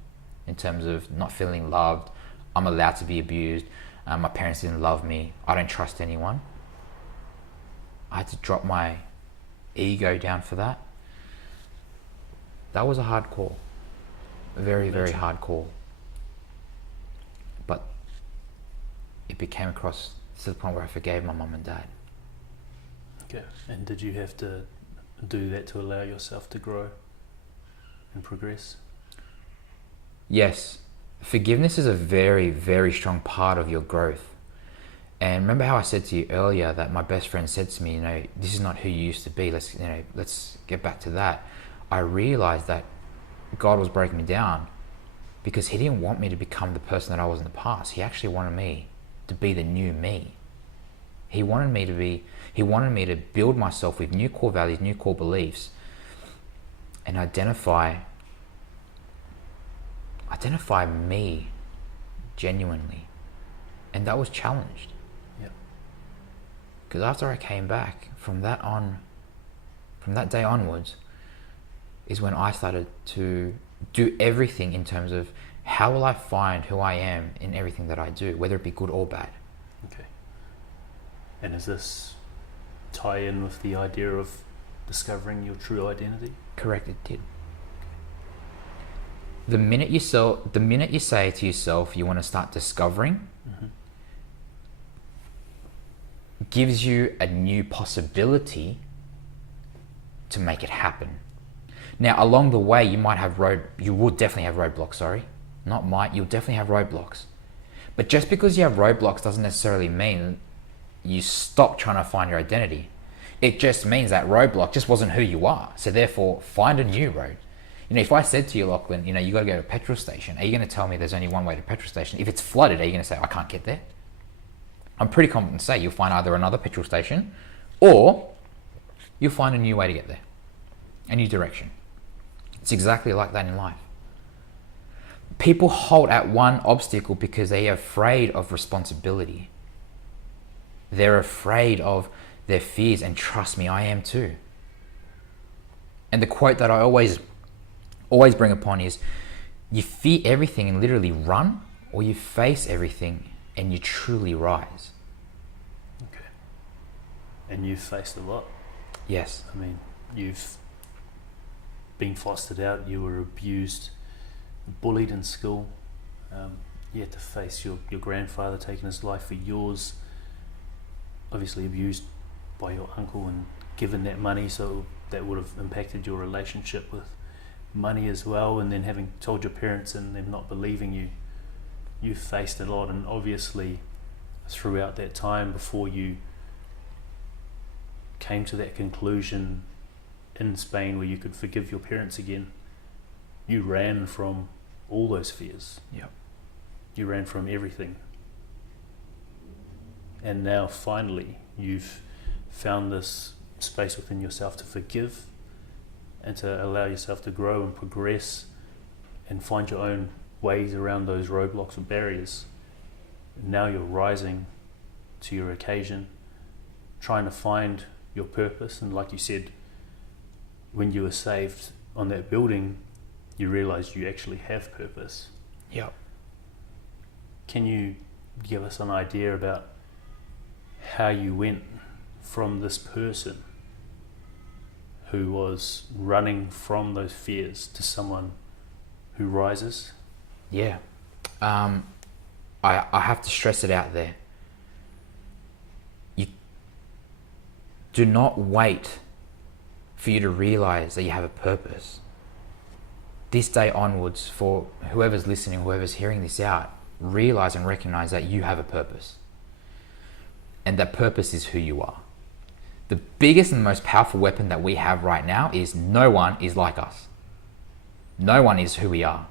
in terms of not feeling loved, I'm allowed to be abused, my parents didn't love me, I don't trust anyone. I had to drop my ego down for that. That was a hard call. A very, very hard call. But it became across to the point where I forgave my mum and dad. Okay. And did you have to do that to allow yourself to grow and progress? Yes. Forgiveness is a very, very strong part of your growth. And remember how I said to you earlier that my best friend said to me, this is not who you used to be. Let's get back to that. I realized that God was breaking me down because he didn't want me to become the person that I was in the past. He actually wanted me to be the new me. He wanted me to build myself with new core values, new core beliefs, and identify me genuinely. And that was challenged. Yeah. Because after I came back, from that day onwards, is when I started to do everything in terms of how will I find who I am in everything that I do, whether it be good or bad? Okay. And does this tie in with the idea of discovering your true identity? Correct, it did. The minute you say to yourself you want to start discovering, gives you a new possibility to make it happen. Now, along the way, you will definitely have roadblocks, you'll definitely have roadblocks. But just because you have roadblocks doesn't necessarily mean you stop trying to find your identity. It just means that roadblock just wasn't who you are. So therefore, find a new road. If I said to you, Lachlan, you got to go to a petrol station, are you going to tell me there's only one way to a petrol station? If it's flooded, are you going to say, I can't get there? I'm pretty confident to say you'll find either another petrol station or you'll find a new way to get there, a new direction. It's exactly like that in life. People halt at one obstacle because they are afraid of responsibility. They're afraid of their fears, and trust me, I am too. And the quote that I always bring upon is, you fear everything and literally run, or you face everything and you truly rise. Okay. And you've faced a lot. Yes. I mean, you've been fostered out, you were abused, bullied in school. You had to face your grandfather taking his life for yours, obviously abused by your uncle and given that money, so that would have impacted your relationship with money as well, and then having told your parents and them not believing you. You faced a lot, and obviously throughout that time before you came to that conclusion in Spain where you could forgive your parents again, you ran from all those fears. Yep. You ran from everything. And now finally you've found this space within yourself to forgive and to allow yourself to grow and progress and find your own ways around those roadblocks or barriers. Now you're rising to your occasion, trying to find your purpose. And like you said, when you were saved on that building, you realized you actually have purpose. Yep. Can you give us an idea about how you went from this person who was running from those fears to someone who rises? Yeah. I have to stress it out there. You do not wait for you to realize that you have a purpose. This day onwards, for whoever's listening, whoever's hearing this out, realize and recognize that you have a purpose. And that purpose is who you are. The biggest and most powerful weapon that we have right now is no one is like us. No one is who we are.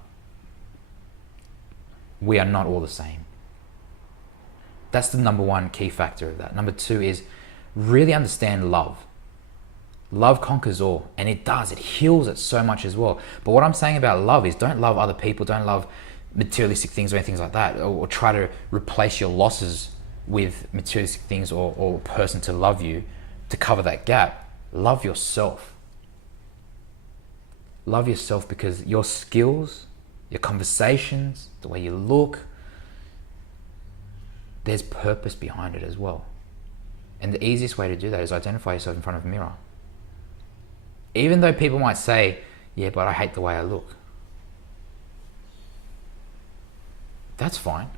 We are not all the same. That's the number one key factor of that. Number two is really understand love. Love conquers all, and it does. It heals it so much as well. But what I'm saying about love is don't love other people, don't love materialistic things or anything like that, or try to replace your losses with materialistic things or a person to love you to cover that gap. Love yourself. Love yourself, because your skills, your conversations, the way you look, there's purpose behind it as well. And the easiest way to do that is identify yourself in front of a mirror. Even though people might say, yeah, but I hate the way I look. That's fine.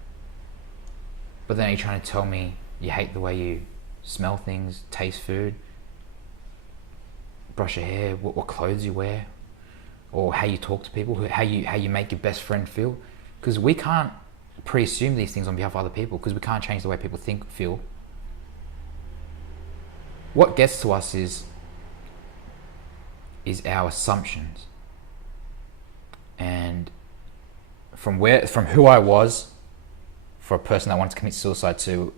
But then are you trying to tell me you hate the way you smell things, taste food, brush your hair, what clothes you wear, or how you talk to people, how you make your best friend feel? Because we can't pre-assume these things on behalf of other people, because we can't change the way people think, feel. What gets to us is our assumptions. And from who I was for a person that wanted to commit suicide to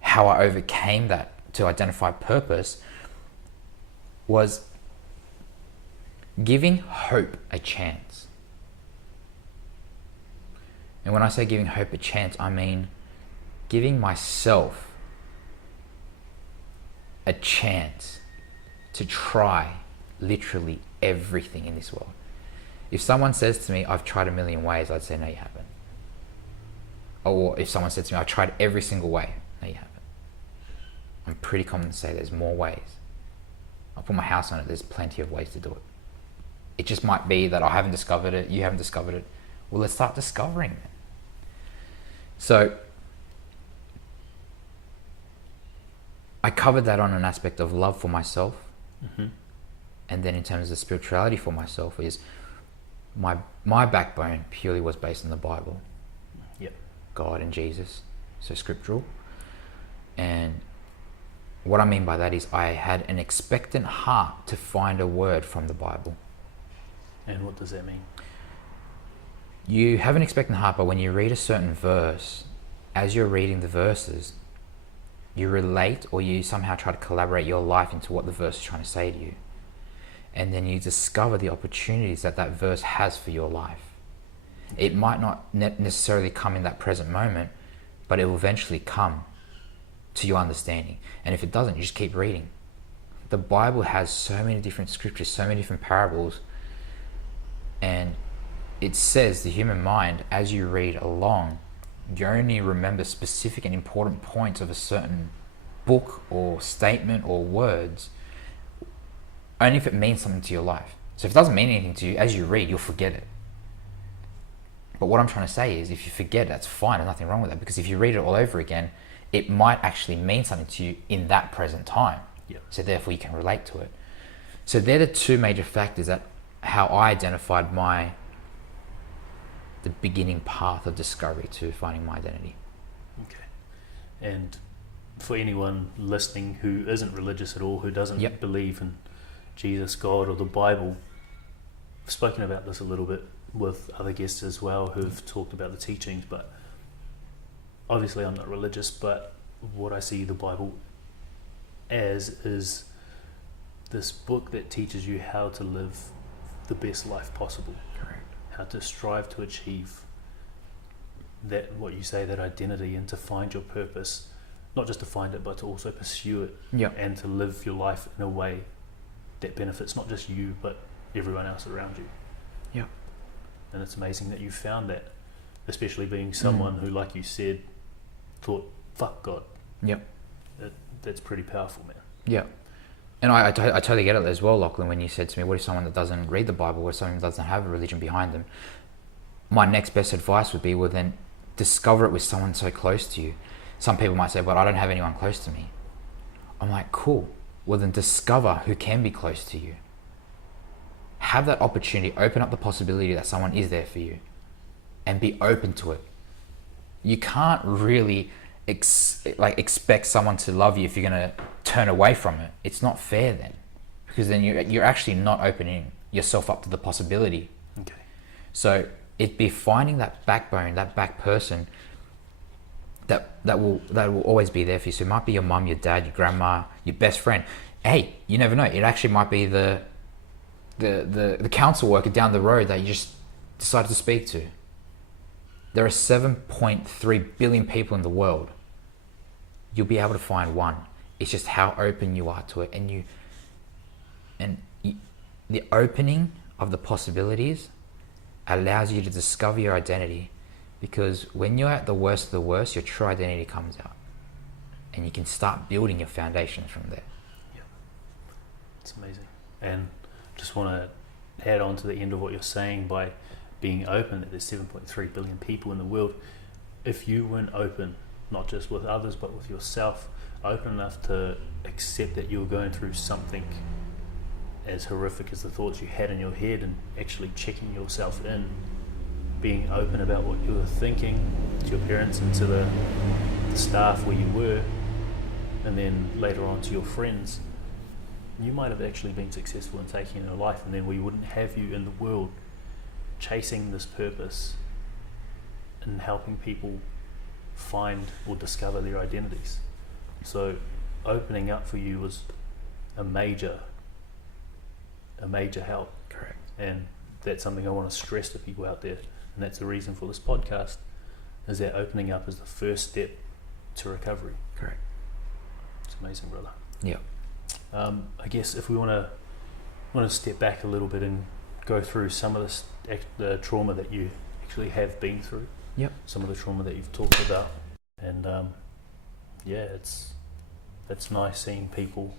how I overcame that to identify purpose was giving hope a chance. And when I say giving hope a chance, I mean giving myself a chance to try literally everything in this world. If someone says to me, I've tried a million ways, I'd say, no, you haven't. Or if someone said to me, I've tried every single way, no, you haven't. I'm pretty common to say there's more ways. I'll put my house on it, there's plenty of ways to do it. It just might be that I haven't discovered it, you haven't discovered it. Well, let's start discovering it. So I covered that on an aspect of love for myself. Mm-hmm. And then in terms of spirituality for myself is my backbone purely was based on the Bible. Yep. God and Jesus. So scriptural. And what I mean by that is I had an expectant heart to find a word from the Bible. And what does that mean? You have an expectant heart, but when you read a certain verse, as you're reading the verses, you relate or you somehow try to collaborate your life into what the verse is trying to say to you. And then you discover the opportunities that that verse has for your life. It might not necessarily come in that present moment, but it will eventually come to your understanding. And if it doesn't, you just keep reading. The Bible has so many different scriptures, so many different parables, and it says the human mind, as you read along, you only remember specific and important points of a certain book or statement or words only if it means something to your life. So if it doesn't mean anything to you, as you read, you'll forget it. But what I'm trying to say is if you forget it, that's fine, there's nothing wrong with that, because if you read it all over again, it might actually mean something to you in that present time. Yep. So therefore you can relate to it. So they're the two major factors that how I identified the beginning path of discovery to finding my identity. Okay. And for anyone listening who isn't religious at all, who doesn't believe in Jesus, God, or the Bible, I've spoken about this a little bit with other guests as well who've talked about the teachings, but obviously I'm not religious, but what I see the Bible as is this book that teaches you how to live the best life possible. Correct. How to strive to achieve that, what you say, that identity, and to find your purpose, not just to find it, but to also pursue it. Yep. And to live your life in a way that benefits not just you, but everyone else around you. Yeah. And it's amazing that you found that, especially being someone who, like you said, thought, fuck God. Yep. That's pretty powerful, man. Yeah. And I totally get it as well, Lachlan, when you said to me, what if someone that doesn't read the Bible, or someone that doesn't have a religion behind them? My next best advice would be, well, then discover it with someone so close to you. Some people might say, but I don't have anyone close to me. I'm like, cool. Well, then discover who can be close to you. Have that opportunity, open up the possibility that someone is there for you, and be open to it. You can't really expect someone to love you if you're going to turn away from it. It's not fair then, because then you're actually not opening yourself up to the possibility. Okay. So it'd be finding that backbone, that back person that will always be there for you. So it might be your mum, your dad, your grandma, your best friend. Hey, you never know. It actually might be the council worker down the road that you just decided to speak to. There are 7.3 billion people in the world. You'll be able to find one. It's just how open you are to it, and the opening of the possibilities allows you to discover your identity, because when you're at the worst of the worst, your true identity comes out, and you can start building your foundations from there. Yeah, it's amazing. And just want to add on to the end of what you're saying by being open, that there's 7.3 billion people in the world. If you weren't open, not just with others, but with yourself, open enough to accept that you're going through something as horrific as the thoughts you had in your head, and actually checking yourself in, being open about what you were thinking to your parents and to the staff where you were, and then later on to your friends, you might have actually been successful in taking your life, and then we wouldn't have you in the world chasing this purpose and helping people find or discover their identities. So opening up for you was a major help. Correct. And that's something I want to stress to people out there, and that's the reason for this podcast, is that opening up is the first step to recovery. Correct. It's amazing, brother. Yeah. I guess if we want to step back a little bit and go through some of the the trauma that you actually have been through. Yep. Some of the trauma that you've talked about, and it's nice seeing people,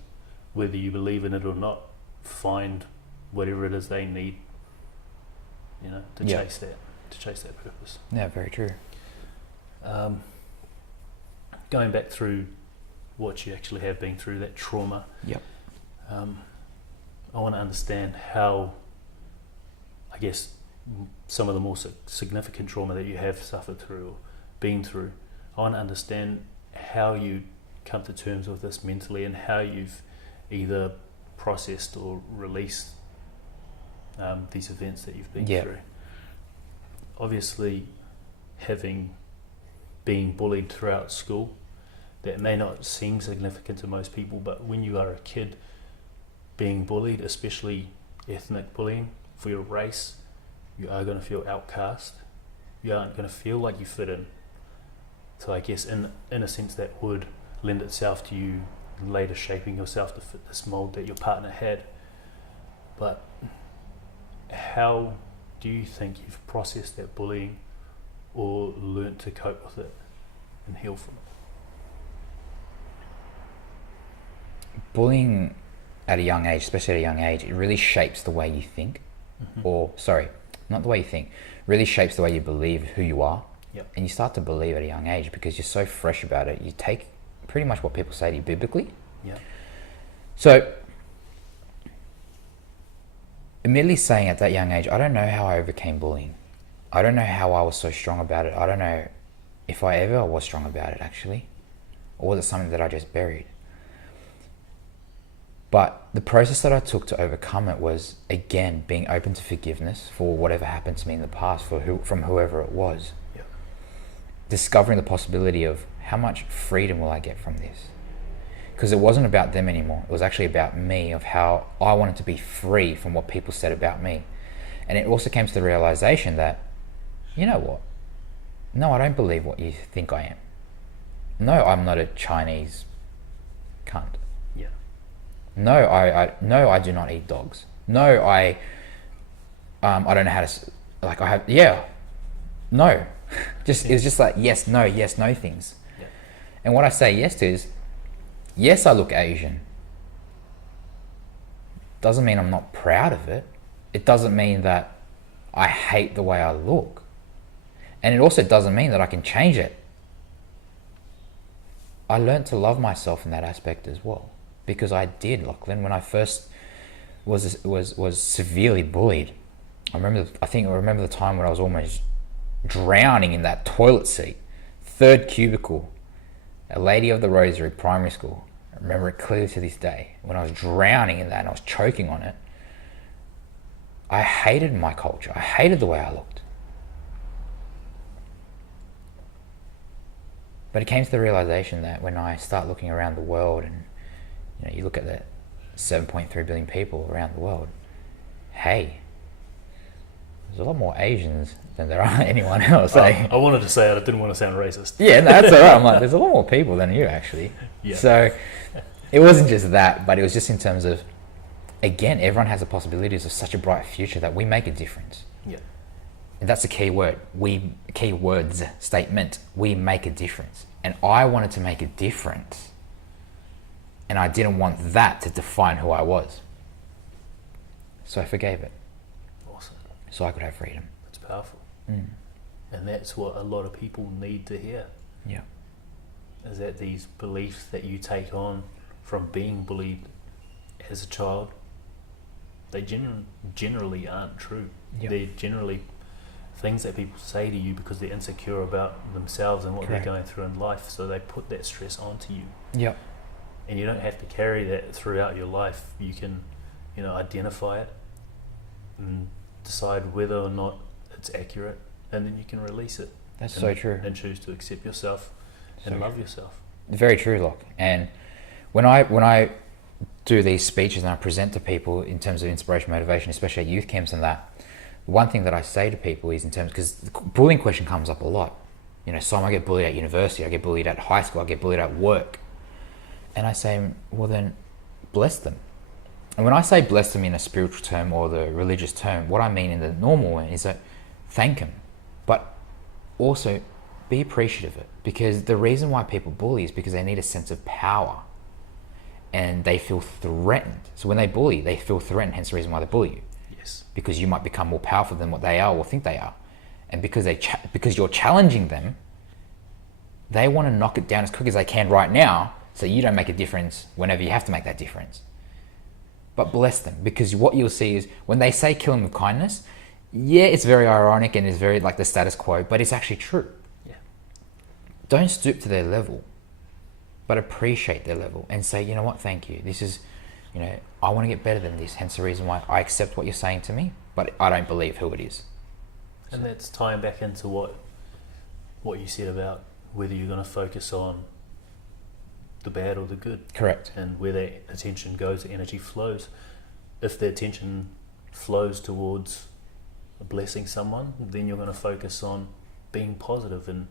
whether you believe in it or not, find whatever it is they need, to chase that purpose. Yeah, very true. Going back through what you actually have been through, that trauma. Yep. I want to understand how, I guess, some of the more significant trauma that you have suffered through or been through. I want to understand how you come to terms with this mentally and how you've either processed or released these events that you've been through. Obviously, being bullied throughout school, that may not seem significant to most people, but when you are a kid, being bullied, especially ethnic bullying for your race, you are going to feel outcast. You aren't going to feel like you fit in. So I guess in a sense that would lend itself to you later shaping yourself to fit this mold that your partner had. But how do you think you've processed that bullying or learnt to cope with it and heal from it? Bullying at a young age, especially at a young age, it really shapes the way you think. Or, sorry, not the way you think, really shapes the way you believe who you are. Yep. And you start to believe at a young age because you're so fresh about it. You take pretty much what people say to you biblically. Yeah. So, admittedly saying at that young age, I don't know how I overcame bullying. I don't know how I was so strong about it. I don't know if I ever was strong about it, actually. Or was it something that I just buried? But the process that I took to overcome it was, again, being open to forgiveness for whatever happened to me in the past, from whoever it was. Yep. Discovering the possibility of how much freedom will I get from this? Because it wasn't about them anymore. It was actually about me, of how I wanted to be free from what people said about me. And it also came to the realization that, you know what? No, I don't believe what you think I am. No, I'm not a Chinese cunt. No, I do not eat dogs. No, I don't know how to, no. It's just like yes, no things. Yeah. And what I say yes to is, yes, I look Asian. Doesn't mean I'm not proud of it. It doesn't mean that I hate the way I look. And it also doesn't mean that I can change it. I learned to love myself in that aspect as well. Because I did, Lachlan, when I first was severely bullied. I remember the time when I was almost drowning in that toilet seat, third cubicle, a Lady of the Rosary primary school. I remember it clearly to this day. When I was drowning in that and I was choking on it, I hated my culture. I hated the way I looked. But it came to the realization that when I start looking around the world and you look at the 7.3 billion people around the world, hey, there's a lot more Asians than there are anyone else. I wanted to say it, I didn't want to sound racist. Yeah, no, that's all right. I'm like, there's a lot more people than you, actually. Yeah. So it wasn't just that, but it was just in terms of, again, everyone has the possibilities of such a bright future that we make a difference. Yeah. And that's the key word. Key words statement. We make a difference. And I wanted to make a difference. And I didn't want that to define who I was. So I forgave it. Awesome. So I could have freedom. That's powerful. And that's what a lot of people need to hear. Yeah. Is that these beliefs that you take on from being bullied as a child, they generally aren't true. Yeah. They're generally things that people say to you because they're insecure about themselves and what Correct. they're going through in life, so they put that stress onto you. Yep. And you don't have to carry that throughout your life. You can, identify it and decide whether or not it's accurate, and then you can release it. That's so true. And choose to accept yourself and love yourself. Very true, Locke. And when I do these speeches and I present to people in terms of inspiration, motivation, especially at youth camps and that, one thing that I say to people is because the bullying question comes up a lot. Simon, I get bullied at university, I get bullied at high school, I get bullied at work. And I say, well then, bless them. And when I say bless them in a spiritual term or the religious term, what I mean in the normal way is that thank them, but also be appreciative of it. Because the reason why people bully is because they need a sense of power and they feel threatened. So when they bully, they feel threatened, hence the reason why they bully you. Yes. Because you might become more powerful than what they are or think they are. And because because you're challenging them, they want to knock it down as quick as they can right now so you don't make a difference whenever you have to make that difference. But bless them, because what you'll see is when they say kill them with kindness, yeah, it's very ironic and it's very like the status quo, but it's actually true. Yeah. Don't stoop to their level, but appreciate their level and say, you know what, thank you. This is, you know, I want to get better than this. Hence the reason why I accept what you're saying to me, but I don't believe who it is. And that's tying back into what you said about whether you're going to focus on the bad or the good. Correct. And where that attention goes, the energy flows. If the attention flows towards blessing someone, then you're going to focus on being positive and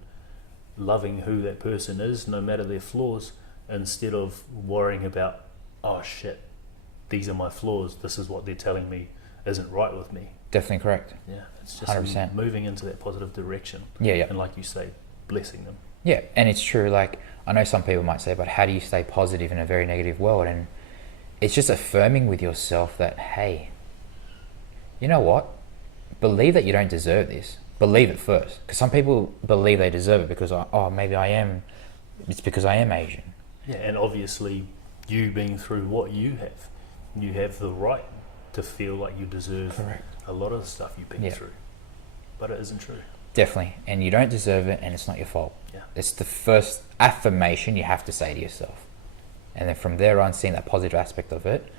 loving who that person is, no matter their flaws, instead of worrying about, oh shit, these are my flaws, this is what they're telling me isn't right with me. Definitely correct. Yeah, it's just 100%. moving into that positive direction. Yeah, yeah. And like you say, blessing them. Yeah, and it's true. Like, I know some people might say, but how do you stay positive in a very negative world? And it's just affirming with yourself that, hey, you know what? Believe that you don't deserve this. Believe it first. Because some people believe they deserve it because, oh, maybe I am. It's because I am Asian. Yeah, and obviously you being through what you have the right to feel like you deserve Correct. a lot of the stuff you've been through. But it isn't true. Definitely. And you don't deserve it, and it's not your fault. Yeah. It's the first affirmation you have to say to yourself. And then from there on, seeing that positive aspect of it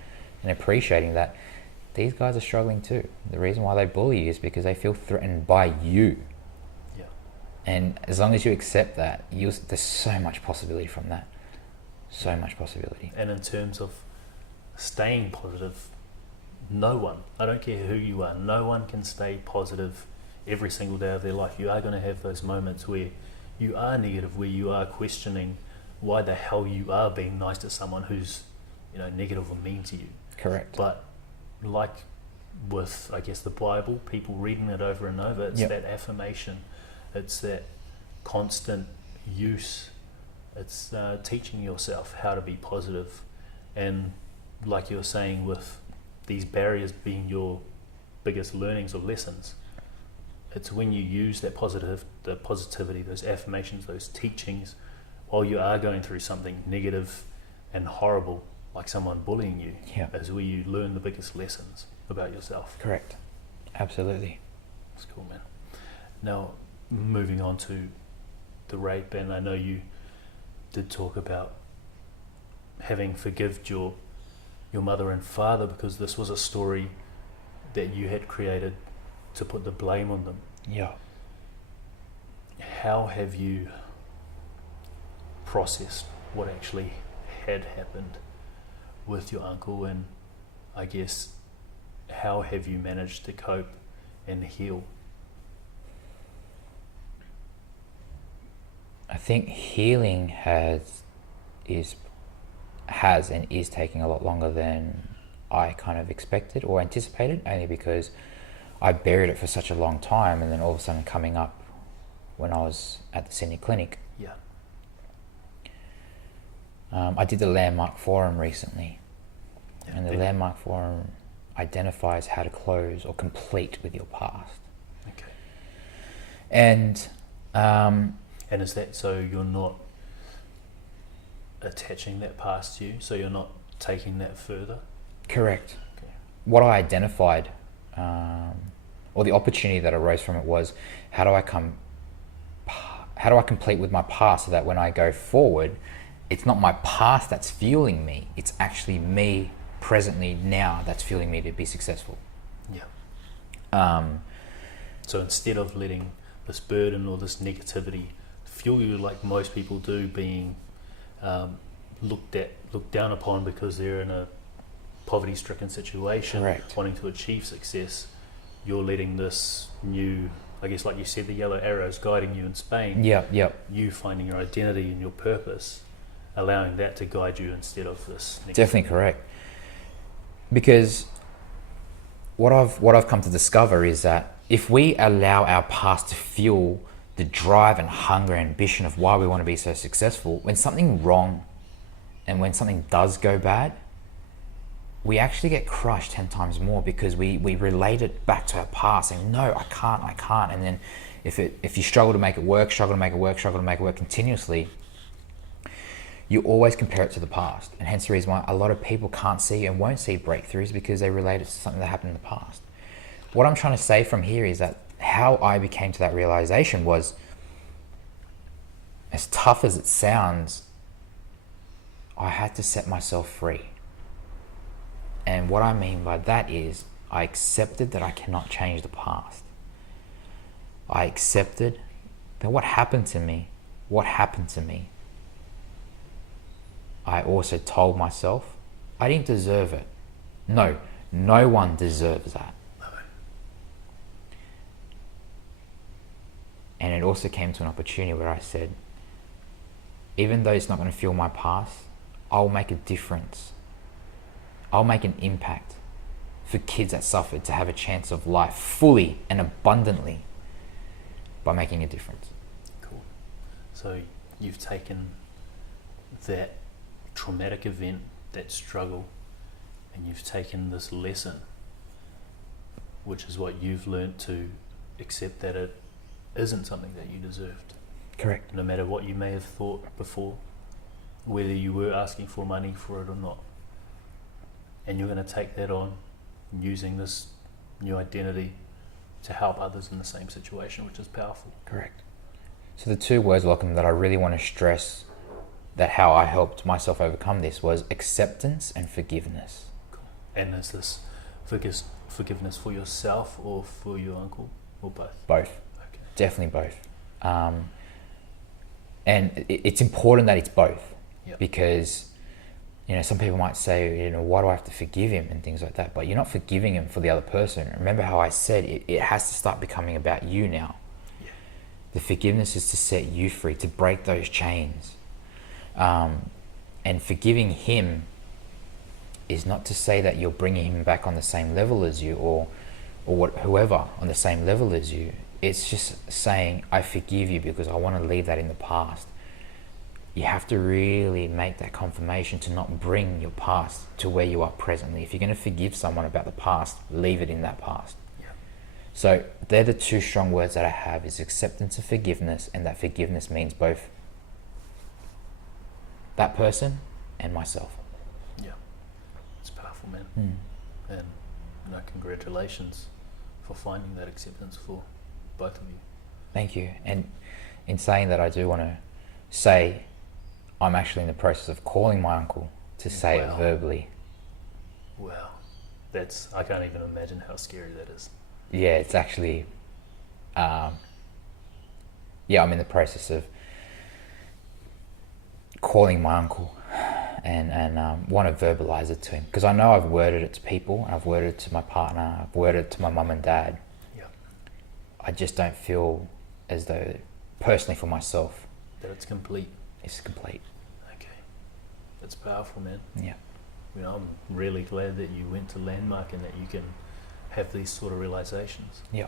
and appreciating that these guys are struggling too. The reason why they bully you is because they feel threatened by you. Yeah. And as long as you accept that, there's so much possibility from that. So much possibility. And in terms of staying positive, no one, I don't care who you are, no one can stay positive every single day of their life. You are going to have those moments where you are negative, where you are questioning why the hell you are being nice to someone who's, you know, negative or mean to you. Correct. But like with, I guess, the Bible, people reading it over and over, it's that affirmation, it's that constant use, it's teaching yourself how to be positive. And like you were saying, with these barriers being your biggest learnings or lessons, it's when you use the positivity, those affirmations, those teachings, while you are going through something negative and horrible, like someone bullying you, is where you learn the biggest lessons about yourself. Correct. Absolutely. That's cool, man. Now, moving on to the rape, and I know you did talk about having forgived your mother and father, because this was a story that you had created to put the blame on them. Yeah. How have you processed what actually had happened with your uncle, and I guess how have you managed to cope and heal? I think healing has and is taking a lot longer than I kind of expected or anticipated, only because I buried it for such a long time, and then all of a sudden coming up when I was at the Sydney clinic. Yeah. I did the Landmark Forum recently, and the Landmark Forum identifies how to close or complete with your past. Okay. And is that so you're not attaching that past to you, so you're not taking that further? Correct. Okay. What I identified, or the opportunity that arose from it, was how do I complete with my past so that when I go forward, it's not my past that's fueling me, it's actually me presently now that's fueling me to be successful. Yeah. So instead of letting this burden or this negativity fuel you like most people do, being looked down upon because they're in a poverty-stricken situation, Correct. wanting to achieve success, you're letting this new, I guess like you said, the yellow arrows guiding you in Spain. Yep. You finding your identity and your purpose, allowing that to guide you instead of this negativity. Definitely correct. Because what I've come to discover is that if we allow our past to fuel the drive and hunger and ambition of why we want to be so successful, when something wrong and when something does go bad, we actually get crushed 10 times more because we relate it back to our past and no, I can't. And then if you struggle to make it work continuously, you always compare it to the past. And hence the reason why a lot of people can't see and won't see breakthroughs, because they relate it to something that happened in the past. What I'm trying to say from here is that how I became to that realization was, as tough as it sounds, I had to set myself free. And what I mean by that is I accepted that I cannot change the past. I accepted that what happened to me, I also told myself I didn't deserve it. No one deserves that. And it also came to an opportunity where I said, even though it's not going to fuel my past, I'll make a difference. I'll make an impact for kids that suffered to have a chance of life fully and abundantly by making a difference. Cool. So you've taken that traumatic event, that struggle, and you've taken this lesson, which is what you've learned to accept that it isn't something that you deserved. Correct. No matter what you may have thought before, whether you were asking for money for it or not. And you're going to take that on using this new identity to help others in the same situation, which is powerful. Correct. So the two words, Lachlan, that I really want to stress, that how I helped myself overcome this, was acceptance and forgiveness. Cool. And is this forgiveness for yourself or for your uncle, or both? Both. Okay. Definitely both. And it's important that it's both. Yep. Because some people might say, why do I have to forgive him and things like that? But you're not forgiving him for the other person. Remember how I said it has to start becoming about you now. Yeah. The forgiveness is to set you free, to break those chains. And forgiving him is not to say that you're bringing him back on the same level as you, or whoever on the same level as you. It's just saying, I forgive you because I want to leave that in the past. You have to really make that confirmation to not bring your past to where you are presently. If you're going to forgive someone about the past, leave it in that past. Yeah. So they're the two strong words that I have, is acceptance and forgiveness, and that forgiveness means both that person and myself. Yeah. It's powerful, man. And congratulations for finding that acceptance for both of you. Thank you. And in saying that, I do want to say I'm actually in the process of calling my uncle to say it verbally. Wow. I can't even imagine how scary that is. Yeah, it's actually, I'm in the process of calling my uncle and want to verbalize it to him. Because I know I've worded it to people, I've worded it to my partner, I've worded it to my mum and dad. Yeah. I just don't feel as though, personally for myself, that it's complete. It's complete. Okay. That's powerful, man. Yeah. I'm really glad that you went to Landmark and that you can have these sort of realizations. Yeah.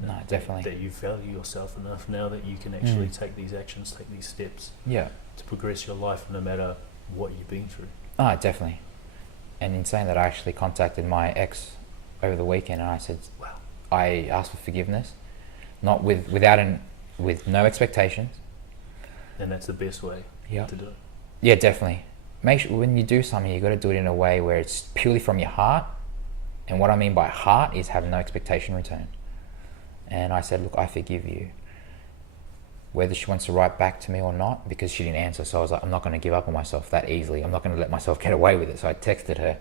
No, definitely. That you value yourself enough now that you can actually take these actions, take these steps. Yeah. To progress your life no matter what you've been through. Definitely. And in saying that, I actually contacted my ex over the weekend and I said, wow. I asked for forgiveness, not with no expectations. And that's the best way to do it. Yeah, definitely. Make sure when you do something, you got to do it in a way where it's purely from your heart. And what I mean by heart is have no expectation in return. And I said, look, I forgive you. Whether she wants to write back to me or not, because she didn't answer. So I was like, I'm not going to give up on myself that easily. I'm not going to let myself get away with it. So I texted her.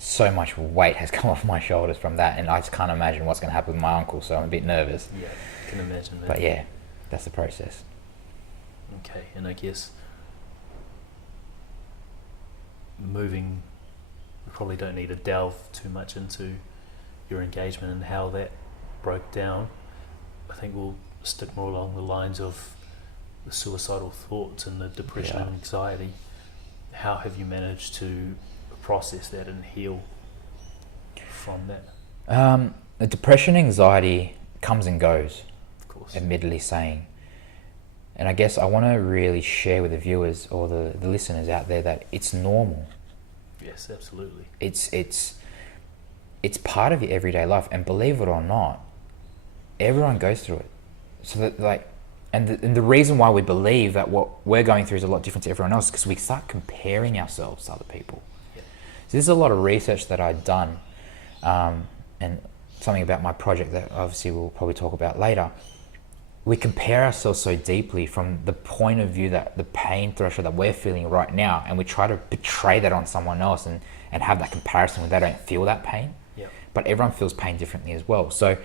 So much weight has come off my shoulders from that, and I just can't imagine what's going to happen with my uncle, so I'm a bit nervous. Yeah, I can imagine that. But yeah, that's the process. Okay, and I guess moving, we probably don't need to delve too much into your engagement and how that broke down. I think we'll stick more along the lines of the suicidal thoughts and the depression and anxiety, how have you managed to process that and heal from that? The depression, anxiety comes and goes, Of course. admittedly saying. And I guess I want to really share with the viewers or the listeners out there that it's normal. Yes, absolutely. It's part of your everyday life, and believe it or not, everyone goes through it. So that and the reason why we believe that what we're going through is a lot different to everyone else is because we start comparing ourselves to other people. Yep. So there's a lot of research that I've done, and something about my project that obviously we'll probably talk about later. We compare ourselves so deeply from the point of view that the pain threshold that we're feeling right now, and we try to portray that on someone else and have that comparison when they don't feel that pain. Yep. But everyone feels pain differently as well. So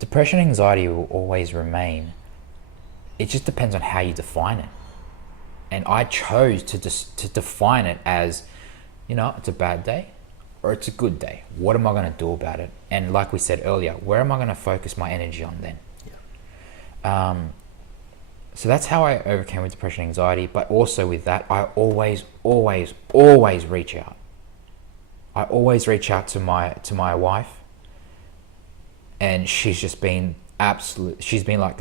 depression, anxiety will always remain. It just depends on how you define it. And I chose to define it as, it's a bad day or it's a good day. What am I going to do about it? And like we said earlier, where am I going to focus my energy on then? Yeah. So that's how I overcame with depression, anxiety. But also with that, I always reach out. I always reach out to my wife. And she's just been she's been like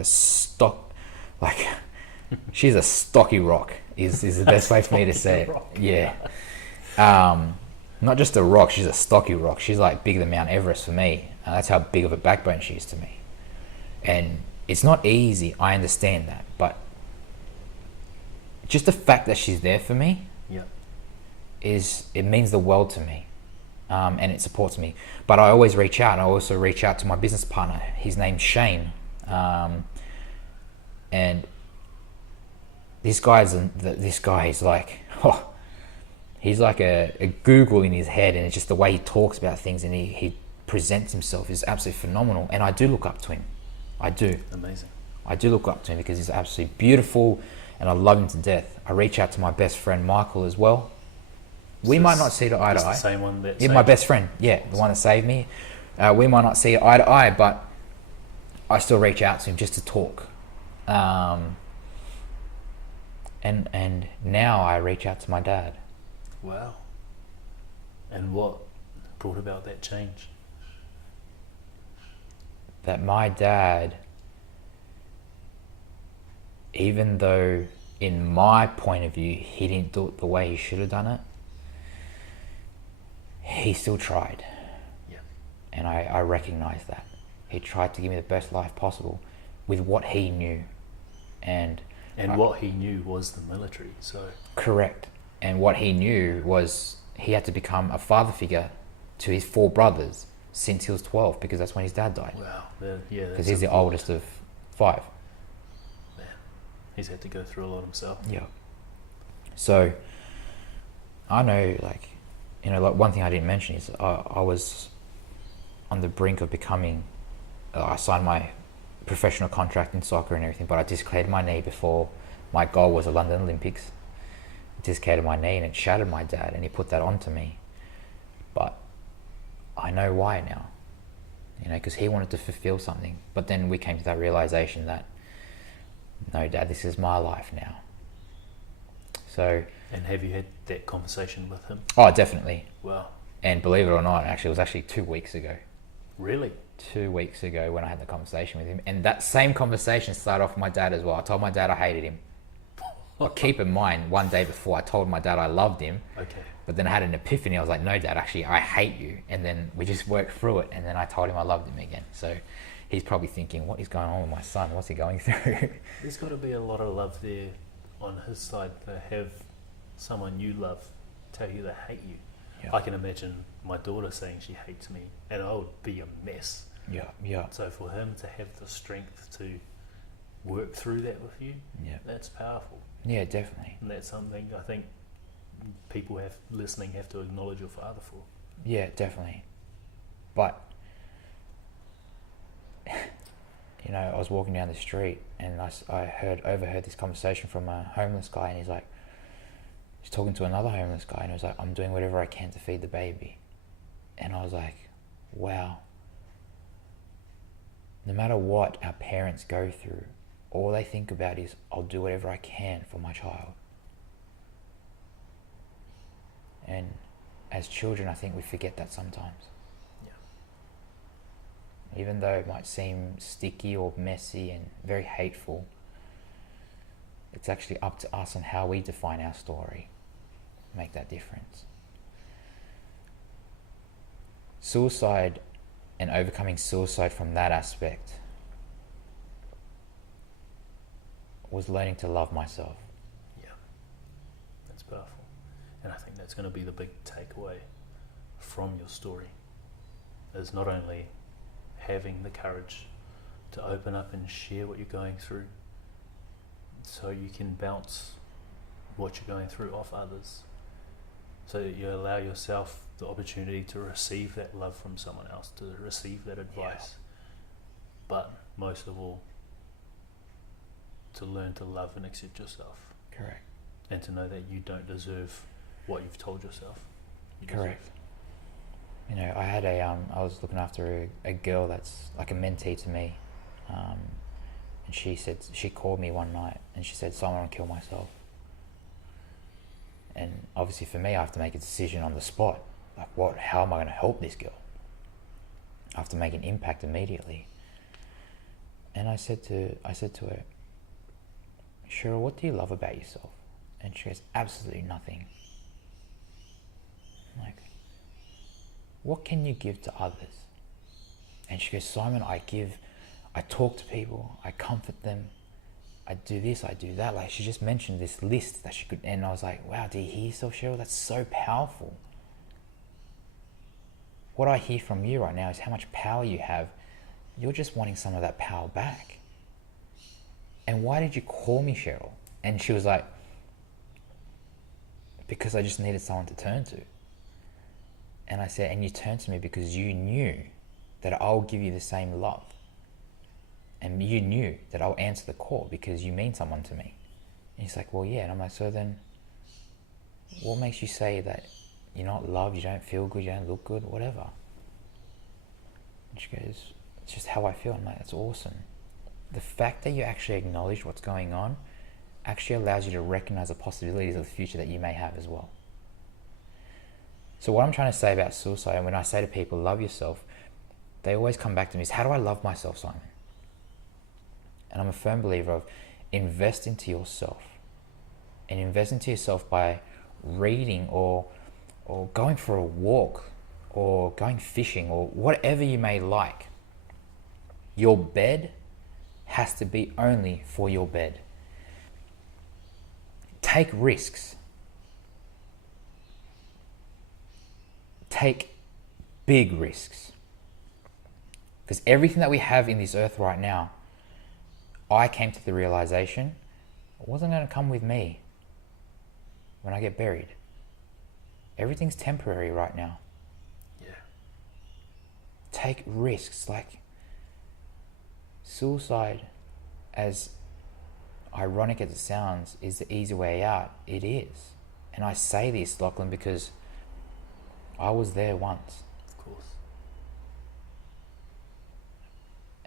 she's a stocky rock is the best way for me to say it. Rock. Yeah. Not just a rock, she's a stocky rock. She's like bigger than Mount Everest for me. That's how big of a backbone she is to me. And it's not easy, I understand that. But just the fact that she's there for me, it means the world to me. And it supports me. But I always reach out. I also reach out to my business partner. His name's Shane. And this guy is like, he's like a Google in his head, and it's just the way he talks about things and he presents himself is absolutely phenomenal. And I do look up to him. I do. Amazing. I do look up to him because he's absolutely beautiful and I love him to death. I reach out to my best friend Michael as well. We might not see eye to eye. The same one that my best friend. Yeah, the one that saved me. We might not see eye to eye, but I still reach out to him just to talk. And now I reach out to my dad. Wow. And what brought about that change? That my dad, even though in my point of view he didn't do it the way he should have done it, he still tried. Yeah. And I recognize that. He tried to give me the best life possible with what he knew. And what he knew was the military, so... Correct. And what he knew was he had to become a father figure to his 4 brothers since he was 12, because that's when his dad died. Wow. Yeah. Because he's the oldest of 5. Man, he's had to go through a lot himself. Yeah. So, I know, one thing I didn't mention is I was on the brink of becoming... I signed my professional contract in soccer and everything, but I dislocated my knee before my goal was the London Olympics. I dislocated my knee and it shattered my dad, and he put that onto me. But I know why now, because he wanted to fulfill something. But then we came to that realization that, no, Dad, this is my life now. So. And have you had that conversation with him? Oh, definitely. Wow. And believe it or not, it was actually 2 weeks ago. Really? 2 weeks ago when I had the conversation with him. And that same conversation started off with my dad as well. I told my dad I hated him. But keep in mind, one day before I told my dad I loved him. Okay. But then I had an epiphany. I was like, no, Dad, actually, I hate you. And then we just worked through it. And then I told him I loved him again. So he's probably thinking, what is going on with my son? What's he going through? There's got to be a lot of love there on his side to have someone you love tell you they hate you. Yeah. I can imagine my daughter saying she hates me, and I would be a mess. Yeah. So for him to have the strength to work through that with you, that's powerful. Yeah, definitely. And that's something I think people listening have to acknowledge your father for. Yeah, definitely. But I was walking down the street and I overheard this conversation from a homeless guy, and he's talking to another homeless guy, and he was like, I'm doing whatever I can to feed the baby. And I was like, wow. No matter what our parents go through, all they think about is, I'll do whatever I can for my child. And as children, I think we forget that sometimes. Yeah. Even though it might seem sticky or messy and very hateful, it's actually up to us on how we define our story. Make that difference. Suicide and overcoming suicide from that aspect was learning to love myself. Yeah, that's powerful. And I think that's going to be the big takeaway from your story, is not only having the courage to open up and share what you're going through so you can bounce what you're going through off others, so that you allow yourself the opportunity to receive that love from someone else, to receive that advice, but most of all, to learn to love and accept yourself. Correct. And to know that you don't deserve what you've told yourself. Correct. You know, I had I was looking after a girl that's like a mentee to me, and she called me one night and she said, "Simon, I'll kill myself." And obviously for me, I have to make a decision on the spot. Like, how am I going to help this girl? I have to make an impact immediately. And I said to her, "Cheryl, what do you love about yourself?" And she goes, "Absolutely nothing." I'm like, "What can you give to others?" And she goes, "Simon, I talk to people, I comfort them, I do this, I do that." Like, she just mentioned this list that she could, and I was like, wow, do you hear yourself, Cheryl? That's so powerful. What I hear from you right now is how much power you have. You're just wanting some of that power back. And why did you call me, Cheryl? And she was like, "Because I just needed someone to turn to." And I said, "And you turned to me because you knew that I'll give you the same love. And you knew that I'll answer the call because you mean someone to me." And he's like, "Well, yeah." And I'm like, "So then what makes you say that you're not loved, you don't feel good, you don't look good, whatever?" And she goes, "It's just how I feel." I'm like, "That's awesome." The fact that you actually acknowledge what's going on actually allows you to recognize the possibilities of the future that you may have as well. So what I'm trying to say about suicide, and when I say to people, love yourself, they always come back to me is, how do I love myself, Simon? And I'm a firm believer of invest into yourself. And invest into yourself by reading or going for a walk or going fishing or whatever you may like. Your bed has to be only for your bed. Take risks. Take big risks. Because everything that we have in this earth right now, I came to the realization, it wasn't going to come with me when I get buried. Everything's temporary right now. Yeah. Take risks. Like, suicide, as ironic as it sounds, is the easy way out. It is. And I say this, Lachlan, because I was there once. Of course.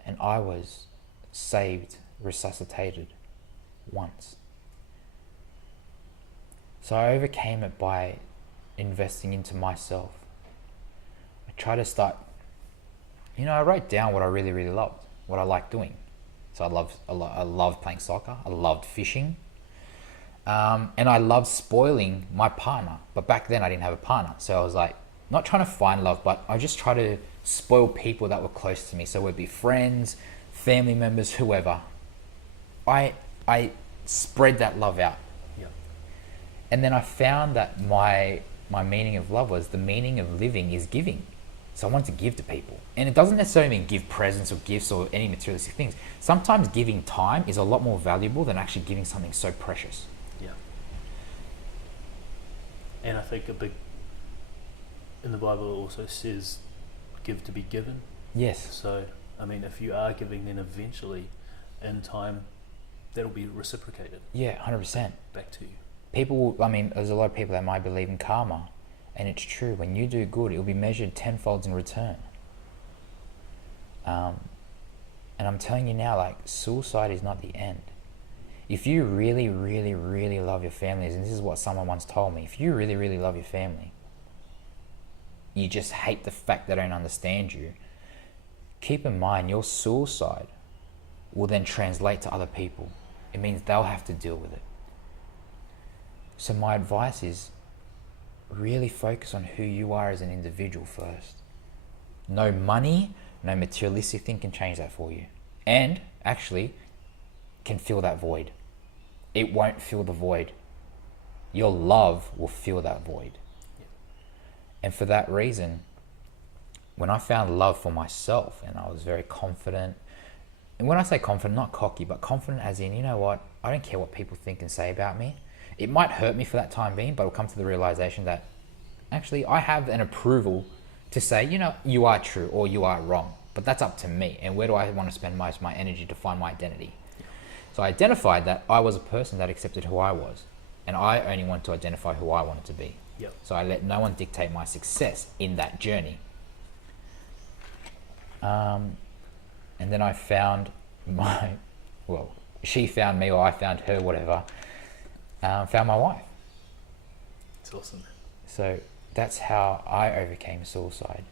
And I was saved, resuscitated once. So I overcame it by investing into myself. I try to start, I wrote down what I really, really loved, what I liked doing. So I loved playing soccer, I loved fishing, and I loved spoiling my partner. But back then I didn't have a partner. So I was like, not trying to find love, but I just try to spoil people that were close to me. So it would be friends, family members, whoever. I spread that love out. Yeah. And then I found that my meaning of love was the meaning of living is giving. So I wanted to give to people. And it doesn't necessarily mean give presents or gifts or any materialistic things. Sometimes giving time is a lot more valuable than actually giving something so precious. Yeah. And I think in the Bible it also says, give to be given. Yes. So, I mean, if you are giving, then eventually, in time, that'll be reciprocated. Yeah, 100%. Back to you. There's a lot of people that might believe in karma. And it's true, when you do good, it'll be measured tenfold in return. And I'm telling you now, like, suicide is not the end. If you really, really, really love your families, and this is what someone once told me, if you really, really love your family, you just hate the fact they don't understand you, keep in mind your suicide will then translate to other people. It means they'll have to deal with it. So my advice is really focus on who you are as an individual first. No money, no materialistic thing can change that for you. And actually can fill that void. It won't fill the void. Your love will fill that void. And for that reason, when I found love for myself and I was very confident, and when I say confident, not cocky, but confident as in, you know what, I don't care what people think and say about me. It might hurt me for that time being, but I'll come to the realization that actually I have an approval to say, you know, you are true or you are wrong, but that's up to me. And where do I want to spend most of my energy to find my identity? So I identified that I was a person that accepted who I was, and I only want to identify who I wanted to be. Yep. So I let no one dictate my success in that journey. And then I found she found me, or I found her, whatever, found my wife. It's awesome. So that's how I overcame suicide.